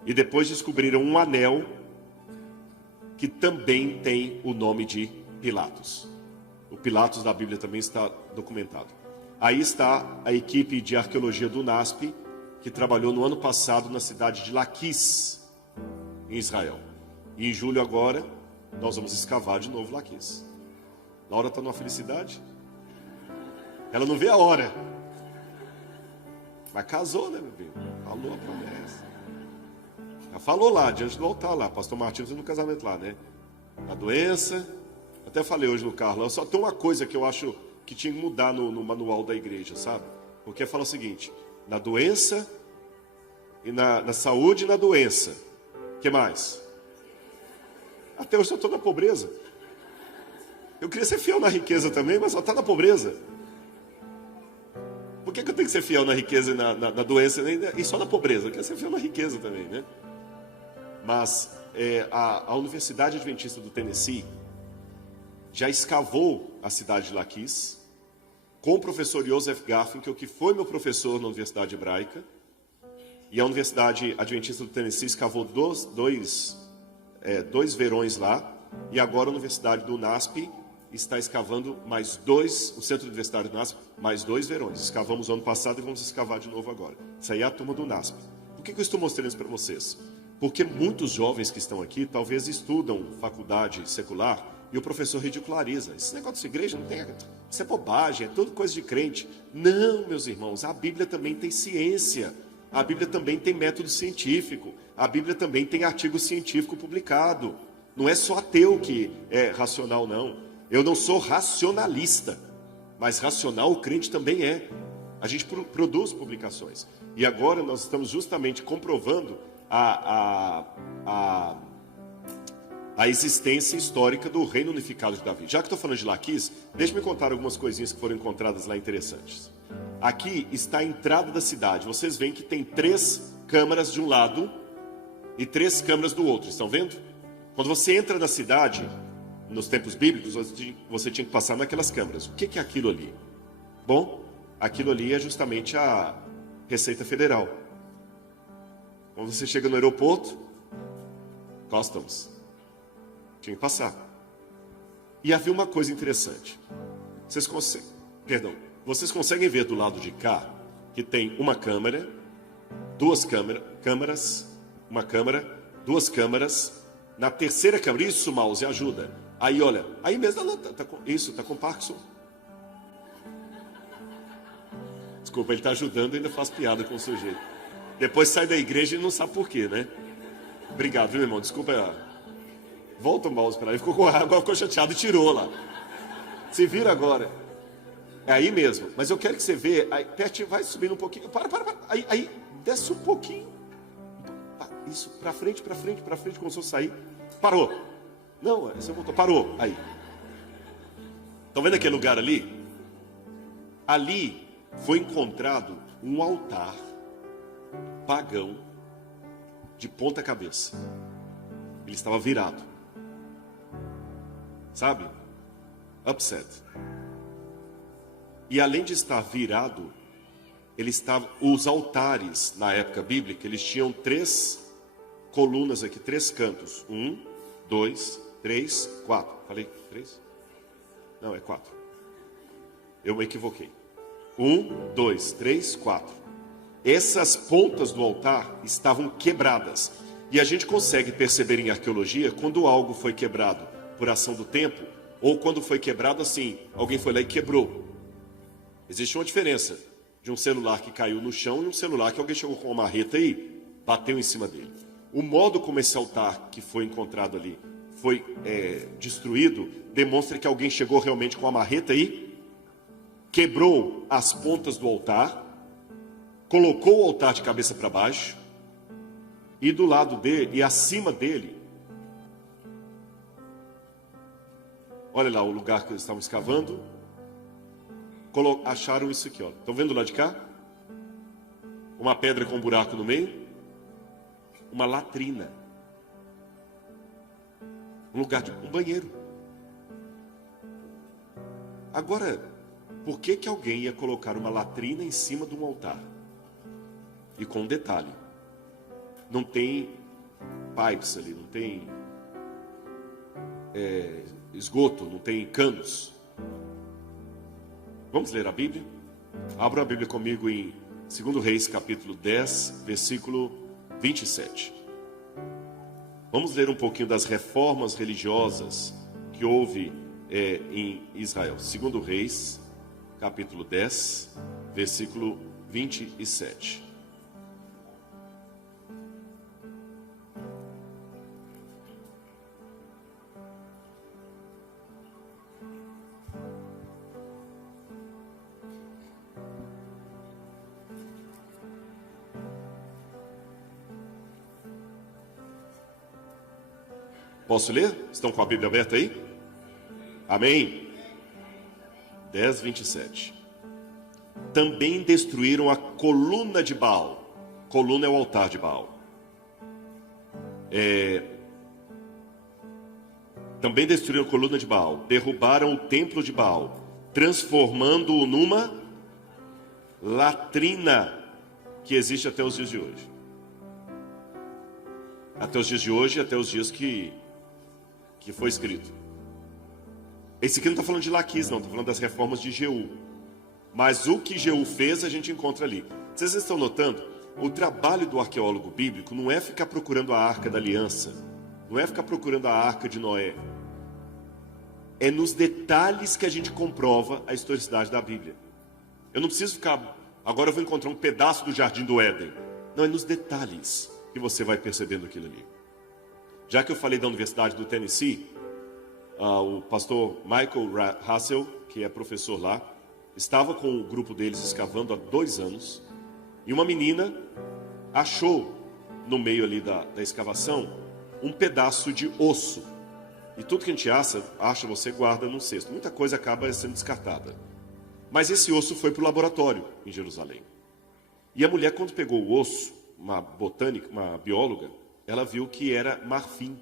E depois descobriram um anel que também tem o nome de Pilatos. O Pilatos da Bíblia também está documentado. Aí está a equipe de arqueologia do NASP, que trabalhou no ano passado na cidade de Laquis, em Israel. E em julho agora, nós vamos escavar de novo Laquis. Laura está numa felicidade. Ela não vê a hora. Mas casou, né, meu bem? Falou a promessa. Já falou lá, diante do altar lá. Pastor Martins no casamento lá, né? A doença. Até falei hoje no carro. Só tem uma coisa que eu acho que tinha que mudar no manual da igreja, sabe? Porque fala o seguinte: na doença, e na saúde e na doença. O que mais? Até hoje eu estou na pobreza. Eu queria ser fiel na riqueza também, mas só está na pobreza. Por que eu tenho que ser fiel na riqueza e na doença e só na pobreza? Eu quero ser fiel na riqueza também, né? Mas a Universidade Adventista do Tennessee já escavou a cidade de Laquis com o professor Joseph Garfinkel, que foi meu professor na Universidade Hebraica. E a Universidade Adventista do Tennessee escavou dois verões lá. E agora a Universidade do NASP está escavando mais dois, o Centro Universitário do NASP, mais 2 verões. Escavamos ano passado e vamos escavar de novo agora. Isso aí é a turma do NASP. Por que eu estou mostrando isso para vocês? Porque muitos jovens que estão aqui talvez estudam faculdade secular e o professor ridiculariza. Esse negócio dessa igreja não tem... Isso é bobagem, é tudo coisa de crente. Não, meus irmãos, a Bíblia também tem ciência. A Bíblia também tem método científico. A Bíblia também tem artigo científico publicado. Não é só ateu que é racional, não. Eu não sou racionalista, mas racional o crente também é. A gente produz publicações. E agora nós estamos justamente comprovando a existência histórica do reino unificado de Davi. Já que estou falando de Laquis, deixe-me contar algumas coisinhas que foram encontradas lá interessantes. Aqui está a entrada da cidade. Vocês veem que tem 3 câmaras de um lado e 3 câmaras do outro. Estão vendo? Quando você entra na cidade, nos tempos bíblicos, você tinha que passar naquelas câmaras. O que é aquilo ali? Bom, aquilo ali é justamente a Receita Federal. Quando você chega no aeroporto, Customs, tinha que passar. E havia uma coisa interessante. Vocês conseguem ver do lado de cá que tem uma câmera, 2 câmeras, uma câmera, 2 câmeras. Na terceira câmera, isso, mouse, ajuda. Aí, olha, aí mesmo, isso, está com Parkinson. Desculpa, ele está ajudando e ainda faz piada com o sujeito. Depois sai da igreja e não sabe por quê, né? Obrigado, viu, irmão? Desculpa. Volta o mouse para lá. Ele ficou com água, ficou chateado e tirou lá. Se vira agora. É aí mesmo. Mas eu quero que você veja. Aí, pertinho, vai subindo um pouquinho. Para. Aí, desce um pouquinho. Isso, para frente, começou a sair. Parou. Não, você voltou. Parou. Aí. Estão vendo aquele lugar ali? Ali foi encontrado um altar pagão de ponta cabeça. Ele estava virado. Sabe? Upset. E além de estar virado, ele estava, os altares na época bíblica, eles tinham 3 colunas aqui, 3 cantos. 1, 2, 3, 4. Falei 3? Não, é 4. Eu me equivoquei. 1, 2, 3, 4. Essas pontas do altar estavam quebradas. E a gente consegue perceber em arqueologia quando algo foi quebrado por ação do tempo, ou quando foi quebrado assim, alguém foi lá e quebrou. Existe uma diferença de um celular que caiu no chão e um celular que alguém chegou com uma marreta e bateu em cima dele. O modo como esse altar que foi encontrado ali foi destruído demonstra que alguém chegou realmente com a marreta e quebrou as pontas do altar, colocou o altar de cabeça para baixo e do lado dele e acima dele, olha lá o lugar que eles estavam escavando, acharam isso aqui, ó. Estão vendo lá de cá? Uma pedra com um buraco no meio, uma latrina, um lugar de um banheiro. Agora, por que alguém ia colocar uma latrina em cima de um altar? E com um detalhe, não tem pipes ali, não tem esgoto, não tem canos. Vamos ler a Bíblia? Abra a Bíblia comigo em 2 Reis, capítulo 10, versículo 27. Vamos ler um pouquinho das reformas religiosas que houve em Israel. 2 Reis, capítulo 10, versículo 27. Posso ler? Estão com a Bíblia aberta aí? Amém? 10, 27. Também destruíram a coluna de Baal. Coluna é o altar de Baal. Também destruíram a coluna de Baal. Derrubaram o templo de Baal, transformando-o numa latrina que existe até os dias de hoje. Até os dias de hoje, até os dias que foi escrito. Esse aqui não está falando de Laquis, não, está falando das reformas de Jeú. Mas o que Jeú fez, a gente encontra ali. Vocês estão notando? O trabalho do arqueólogo bíblico não é ficar procurando a Arca da Aliança, não é ficar procurando a Arca de Noé. É nos detalhes que a gente comprova a historicidade da Bíblia. Eu não preciso ficar, agora eu vou encontrar um pedaço do Jardim do Éden. Não, é nos detalhes que você vai percebendo aquilo ali. Já que eu falei da Universidade do Tennessee, o pastor Michael Russell, que é professor lá, estava com o grupo deles escavando há 2 anos, e uma menina achou no meio ali da escavação um pedaço de osso. E tudo que a gente acha você guarda num cesto. Muita coisa acaba sendo descartada. Mas esse osso foi para o laboratório em Jerusalém. E a mulher, quando pegou o osso, uma botânica, uma bióloga, ela viu que era marfim.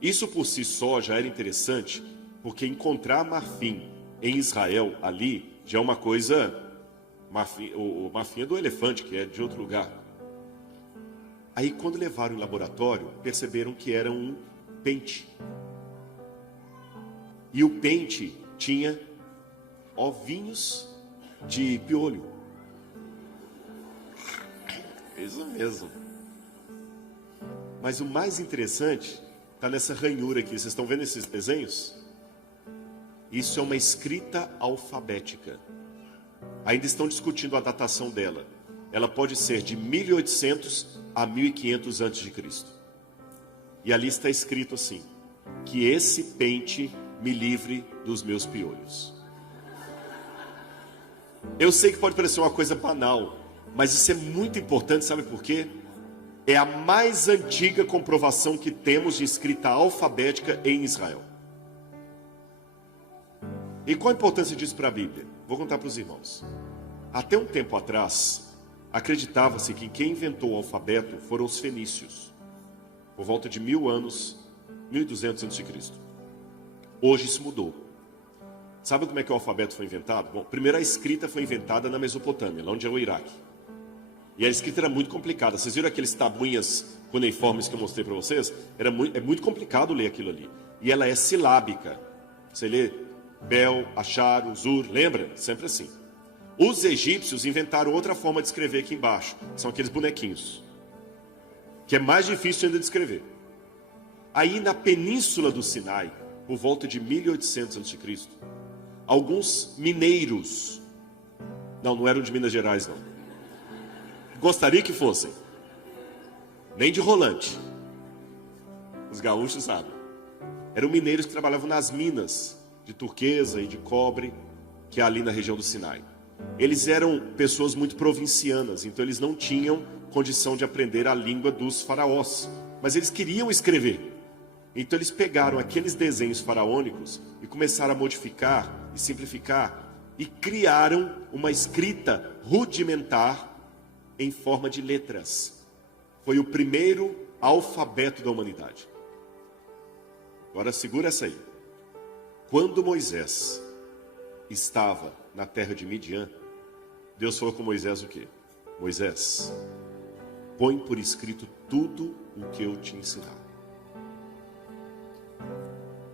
Isso por si só já era interessante, porque encontrar marfim em Israel ali já é uma coisa. O marfim é do elefante, que é de outro lugar. Aí quando levaram em laboratório, perceberam que era um pente. E o pente tinha ovinhos de piolho. Isso mesmo. Mas o mais interessante está nessa ranhura aqui. Vocês estão vendo esses desenhos? Isso é uma escrita alfabética. Ainda estão discutindo a datação dela. Ela pode ser de 1800 a 1500 a.C. E ali está escrito assim: que esse pente me livre dos meus piolhos. Eu sei que pode parecer uma coisa banal, mas isso é muito importante, sabe por quê? É a mais antiga comprovação que temos de escrita alfabética em Israel. E qual a importância disso para a Bíblia? Vou contar para os irmãos. Até um tempo atrás, acreditava-se que quem inventou o alfabeto foram os fenícios, por volta de 1000 anos, 1200 a.C. Hoje isso mudou. Sabe como é que o alfabeto foi inventado? Bom, primeiro a escrita foi inventada na Mesopotâmia, lá onde é o Iraque. E a escrita era muito complicada. Vocês viram aqueles tabuinhas cuneiformes que eu mostrei para vocês? É muito complicado ler aquilo ali. E ela é silábica. Você lê Bel, Achar, Zur, lembra? Sempre assim. Os egípcios inventaram outra forma de escrever aqui embaixo. São aqueles bonequinhos, que é mais difícil ainda de escrever. Aí na península do Sinai, por volta de 1800 a.C., alguns mineiros Não, não eram de Minas Gerais, não. Gostaria que fossem. Nem de rolante. Os gaúchos sabem. Eram mineiros que trabalhavam nas minas de turquesa e de cobre, que é ali na região do Sinai. Eles eram pessoas muito provincianas, então eles não tinham condição de aprender a língua dos faraós. Mas eles queriam escrever. Então eles pegaram aqueles desenhos faraônicos e começaram a modificar e simplificar e criaram uma escrita rudimentar em forma de letras. Foi o primeiro alfabeto da humanidade. Agora segura essa aí. Quando Moisés estava na terra de Midian, Deus falou com Moisés o quê? Moisés, põe por escrito tudo o que eu te ensinar.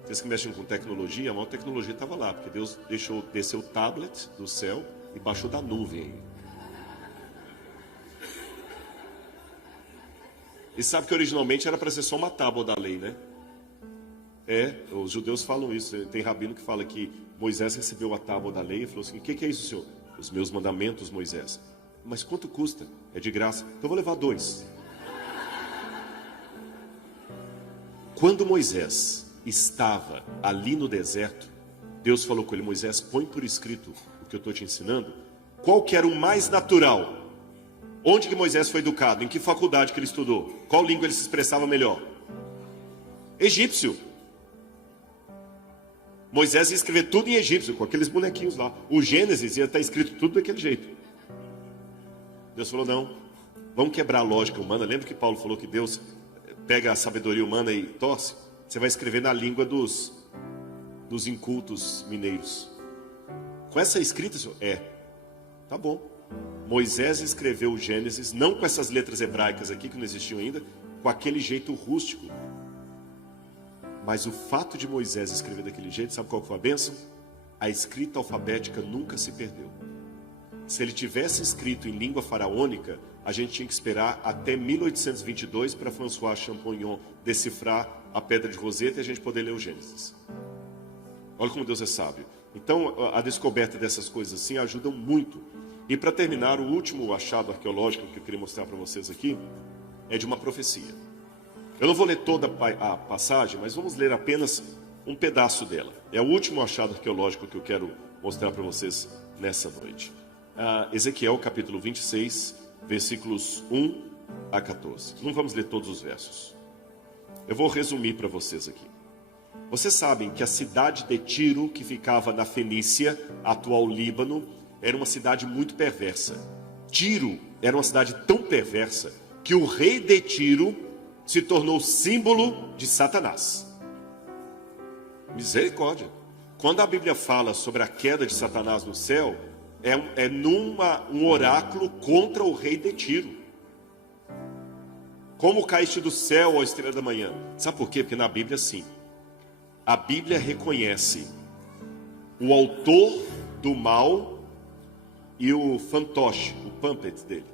Vocês que mexem com tecnologia, a maior tecnologia estava lá, porque Deus deixou descer o tablet do céu e baixou da nuvem. E sabe que originalmente era para ser só uma tábua da lei, né? Os judeus falam isso. Tem rabino que fala que Moisés recebeu a tábua da lei e falou assim: o que é isso, senhor? Os meus mandamentos, Moisés. Mas quanto custa? É de graça. Então eu vou levar 2. Quando Moisés estava ali no deserto, Deus falou com ele: Moisés, põe por escrito o que eu estou te ensinando. Qual que era o mais natural? Onde que Moisés foi educado? Em que faculdade que ele estudou? Qual língua ele se expressava melhor? Egípcio. Moisés ia escrever tudo em egípcio, com aqueles bonequinhos lá. O Gênesis ia estar escrito tudo daquele jeito. Deus falou: não, vamos quebrar a lógica humana. Lembra que Paulo falou que Deus pega a sabedoria humana e torce? Você vai escrever na língua dos incultos mineiros. Com essa escrita, senhor? Tá bom. Moisés escreveu o Gênesis, não com essas letras hebraicas aqui, que não existiam ainda, com aquele jeito rústico. Mas o fato de Moisés escrever daquele jeito, sabe qual foi a bênção? A escrita alfabética nunca se perdeu. Se ele tivesse escrito em língua faraônica, a gente tinha que esperar até 1822 para François Champollion decifrar a pedra de Roseta e a gente poder ler o Gênesis. Olha como Deus é sábio. Então, a descoberta dessas coisas assim ajuda muito. E para terminar, o último achado arqueológico que eu queria mostrar para vocês aqui é de uma profecia. Eu não vou ler toda a passagem, mas vamos ler apenas um pedaço dela. É o último achado arqueológico que eu quero mostrar para vocês nessa noite. Ezequiel capítulo 26, versículos 1 a 14. Não vamos ler todos os versos. Eu vou resumir para vocês aqui. Vocês sabem que a cidade de Tiro, que ficava na Fenícia, atual Líbano, era uma cidade muito perversa. Tiro era uma cidade tão perversa que o rei de Tiro se tornou símbolo de Satanás. Misericórdia. Quando a Bíblia fala sobre a queda de Satanás no céu, é um oráculo contra o rei de Tiro. Como caíste do céu, ó estrela da manhã? Sabe por quê? Porque na Bíblia, sim, a Bíblia reconhece o autor do mal e o fantoche, o puppet dele.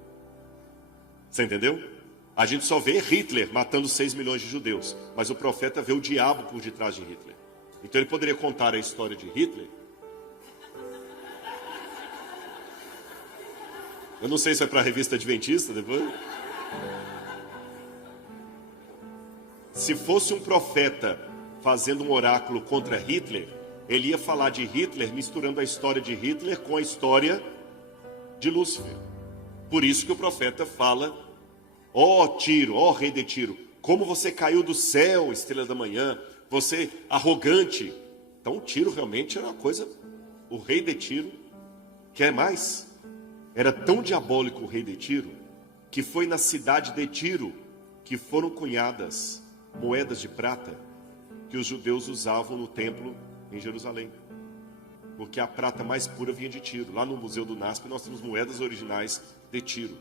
Você entendeu? A gente só vê Hitler matando 6 milhões de judeus, mas o profeta vê o diabo por detrás de Hitler. Então ele poderia contar a história de Hitler. Eu não sei se é para a revista Adventista depois. Se fosse um profeta fazendo um oráculo contra Hitler, ele ia falar de Hitler misturando a história de Hitler com a história de Lúcifer. Por isso que o profeta fala: ó Tiro, ó rei de Tiro, como você caiu do céu, estrela da manhã, você arrogante. Então Tiro realmente era uma coisa. O rei de Tiro quer mais. Era tão diabólico o rei de Tiro, que foi na cidade de Tiro que foram cunhadas moedas de prata que os judeus usavam no templo em Jerusalém. Porque a prata mais pura vinha de Tiro. Lá no Museu do NASP nós temos moedas originais de Tiro.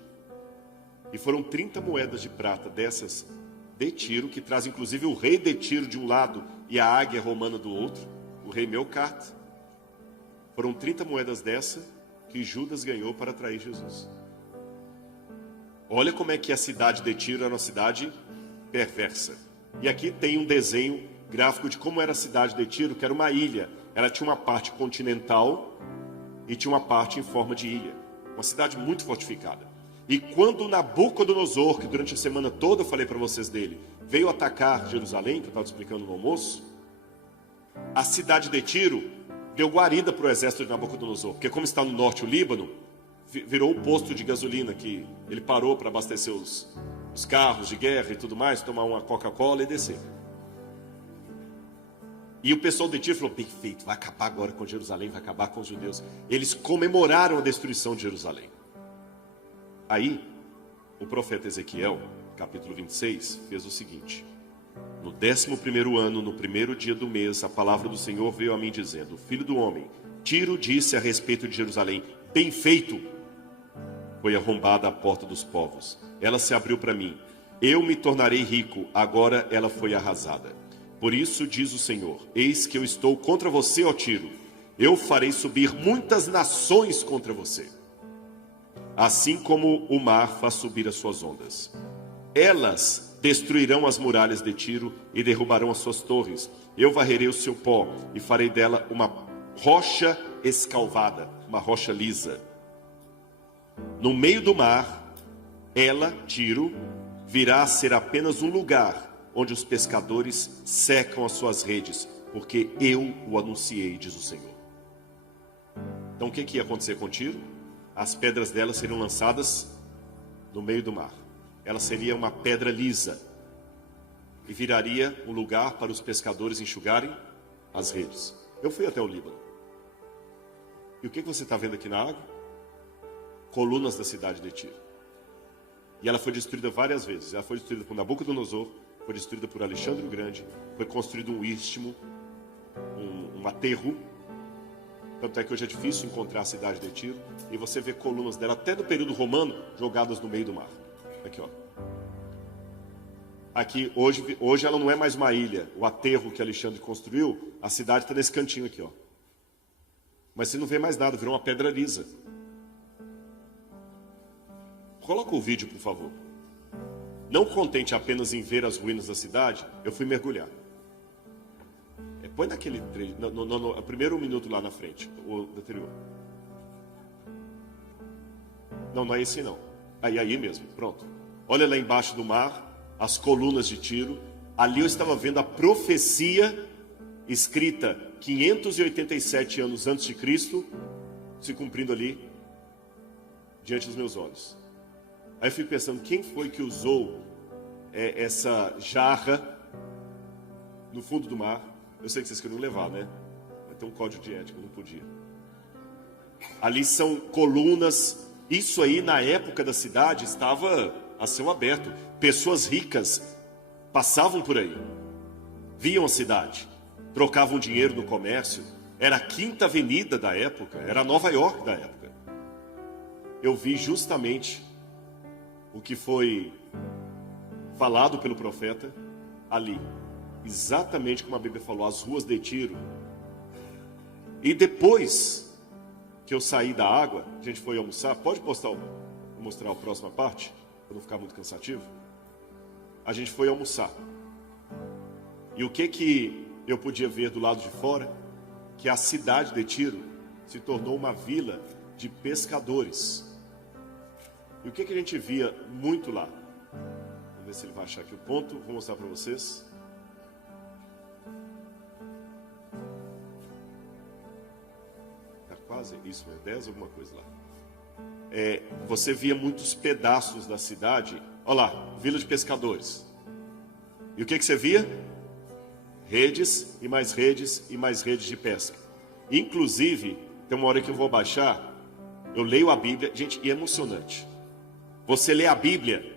E foram 30 moedas de prata dessas de Tiro, que traz inclusive o rei de Tiro de um lado e a águia romana do outro, o rei Melcart. Foram 30 moedas dessa que Judas ganhou para atrair Jesus. Olha como é que a cidade de Tiro era uma cidade perversa. E aqui tem um desenho gráfico de como era a cidade de Tiro, que era uma ilha. Ela tinha uma parte continental e tinha uma parte em forma de ilha. Uma cidade muito fortificada. E quando Nabucodonosor, que durante a semana toda eu falei para vocês dele, veio atacar Jerusalém, que eu estava explicando no almoço, a cidade de Tiro deu guarida para o exército de Nabucodonosor, porque como está no norte o Líbano, virou o posto de gasolina que ele parou para abastecer os carros de guerra e tudo mais, tomar uma Coca-Cola e descer. E o pessoal de Tiro falou, bem feito, vai acabar agora com Jerusalém, vai acabar com os judeus. Eles comemoraram a destruição de Jerusalém. Aí, o profeta Ezequiel, capítulo 26, fez o seguinte: no 11º ano, no primeiro dia do mês, a palavra do Senhor veio a mim dizendo, filho do homem, Tiro disse a respeito de Jerusalém, bem feito, foi arrombada a porta dos povos, ela se abriu para mim, eu me tornarei rico, agora ela foi arrasada. Por isso diz o Senhor, eis que eu estou contra você, ó Tiro, eu farei subir muitas nações contra você, assim como o mar faz subir as suas ondas. Elas destruirão as muralhas de Tiro e derrubarão as suas torres. Eu varrerei o seu pó e farei dela uma rocha escalvada, uma rocha lisa. No meio do mar, ela, Tiro, virá a ser apenas um lugar onde os pescadores secam as suas redes, porque eu o anunciei, diz o Senhor. Então o que ia acontecer com Tiro? As pedras dela seriam lançadas no meio do mar. Ela seria uma pedra lisa e viraria um lugar para os pescadores enxugarem as redes. Eu fui até o Líbano. E o que você está vendo aqui na água? Colunas da cidade de Tiro. E ela foi destruída várias vezes. Ela foi destruída por Nabucodonosor, foi destruída por Alexandre o Grande, foi construído um istmo, um aterro. Tanto é que hoje é difícil encontrar a cidade de Tiro. E você vê colunas dela, até no período romano, jogadas no meio do mar. Aqui, ó. Aqui, hoje ela não é mais uma ilha. O aterro que Alexandre construiu, a cidade está nesse cantinho aqui, ó. Mas você não vê mais nada, virou uma pedra lisa. Coloca o vídeo, por favor. Não contente apenas em ver as ruínas da cidade, eu fui mergulhar. Põe naquele trecho, no primeiro minuto lá na frente, o anterior. Não é esse não. Aí mesmo, pronto. Olha lá embaixo do mar, as colunas de Tiro. Ali eu estava vendo a profecia escrita 587 anos antes de Cristo, se cumprindo ali, diante dos meus olhos. Aí eu fico pensando, quem foi que usou essa jarra no fundo do mar? Eu sei que vocês queriam levar, né? Vai ter um código de ética, não podia. Ali são colunas. Isso aí, na época da cidade, estava a céu aberto. Pessoas ricas passavam por aí, viam a cidade, trocavam dinheiro no comércio. Era a Quinta Avenida da época, era a Nova York da época. Eu vi justamente o que foi falado pelo profeta ali. Exatamente como a Bíblia falou, as ruas de Tiro. E depois que eu saí da água, a gente foi almoçar. Pode mostrar a próxima parte, para não ficar muito cansativo. A gente foi almoçar. E o que eu podia ver do lado de fora? Que a cidade de Tiro se tornou uma vila de pescadores. E o que a gente via muito lá? Vamos ver se ele vai achar aqui o ponto. Vou mostrar para vocês. Quase isso, 10 alguma coisa lá. Você via muitos pedaços da cidade. Olha lá, vila de pescadores. E o que você via? Redes e mais redes e mais redes de pesca. Inclusive, tem uma hora que eu vou baixar, eu leio a Bíblia, gente, e é emocionante. Você lê a Bíblia,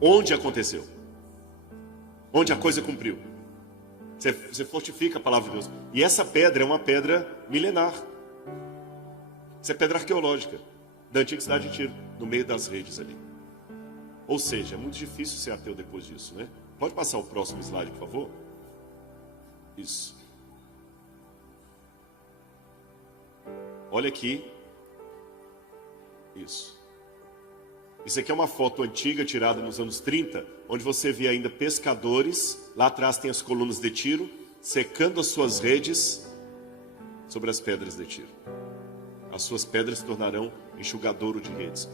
onde aconteceu, onde a coisa cumpriu. Você fortifica a palavra de Deus. E essa pedra é uma pedra milenar. Isso é pedra arqueológica da antiga cidade de Tiro, no meio das redes ali. Ou seja, é muito difícil ser ateu depois disso, né? Pode passar o próximo slide, por favor? Isso. Olha aqui. Isso. Isso aqui é uma foto antiga tirada nos anos 30, onde você vê ainda pescadores. Lá atrás tem as colunas de Tiro, secando as suas redes sobre as pedras de Tiro. as suas pedras se tornarão enxugadouro de redes.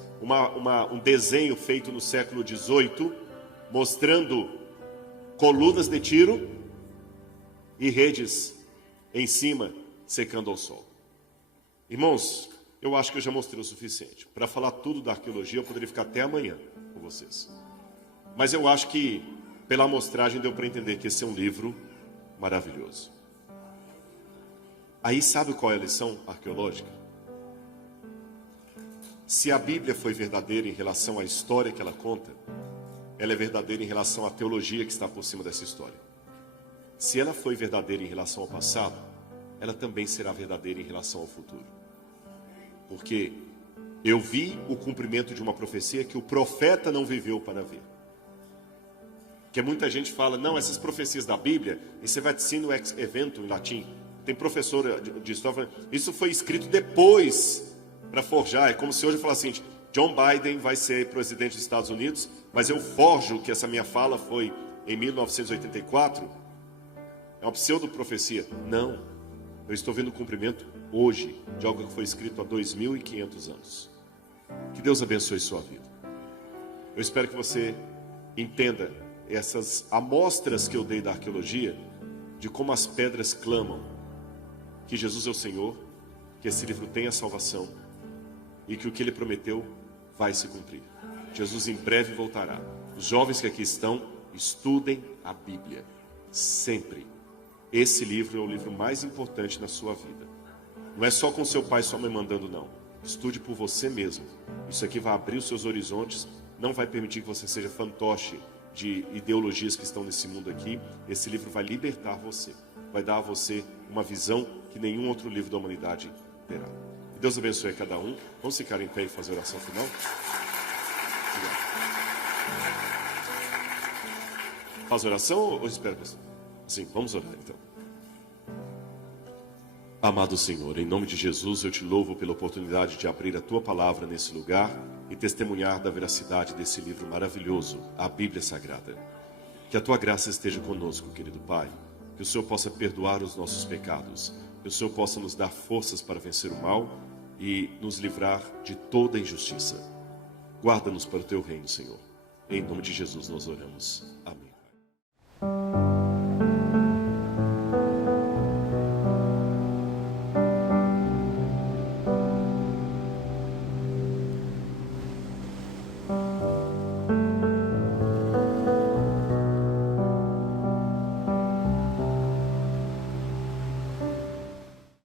Um desenho feito no século XVIII, mostrando colunas de tiro e redes em cima, secando ao sol. Irmãos, eu acho que eu já mostrei o suficiente. Para falar tudo da arqueologia, eu poderia ficar até amanhã com vocês. Mas eu acho que, pela amostragem, deu para entender que esse é um livro maravilhoso. Aí sabe qual é a lição arqueológica? Se a Bíblia foi verdadeira em relação à história que ela conta, ela é verdadeira em relação à teologia que está por cima dessa história. Se ela foi verdadeira em relação ao passado, ela também será verdadeira em relação ao futuro. Porque eu vi o cumprimento de uma profecia que o profeta não viveu para ver. Que muita gente fala, não, essas profecias da Bíblia, isso é vaticino ex eventum em latim. Tem professora de história, isso foi escrito depois para forjar. É como se hoje eu falasse assim, John Biden vai ser presidente dos Estados Unidos, mas eu forjo que essa minha fala foi em 1984. É uma pseudo-profecia. Não, eu estou vendo o cumprimento hoje de algo que foi escrito há 2.500 anos. Que Deus abençoe sua vida. Eu espero que você entenda essas amostras que eu dei da arqueologia, de como as pedras clamam que Jesus é o Senhor, que esse livro tem a salvação e que o que Ele prometeu vai se cumprir. Jesus em breve voltará. Os jovens que aqui estão, estudem a Bíblia, sempre. Esse livro é o livro mais importante na sua vida. Não é só com seu pai e sua mãe mandando, não. Estude por você mesmo. Isso aqui vai abrir os seus horizontes, não vai permitir que você seja fantoche de ideologias que estão nesse mundo aqui. Esse livro vai libertar você, vai dar a você uma visão que nenhum outro livro da humanidade terá. Que Deus abençoe a cada um. Vamos ficar em pé e fazer a oração final? Obrigado. Faz oração ou espera? Sim, vamos orar então. Amado Senhor, em nome de Jesus eu te louvo pela oportunidade de abrir a Tua palavra nesse lugar e testemunhar da veracidade desse livro maravilhoso, a Bíblia Sagrada. Que a Tua graça esteja conosco, querido Pai. Que o Senhor possa perdoar os nossos pecados. Que o Senhor possa nos dar forças para vencer o mal e nos livrar de toda injustiça. Guarda-nos para o Teu reino, Senhor. Em nome de Jesus nós oramos. Amém.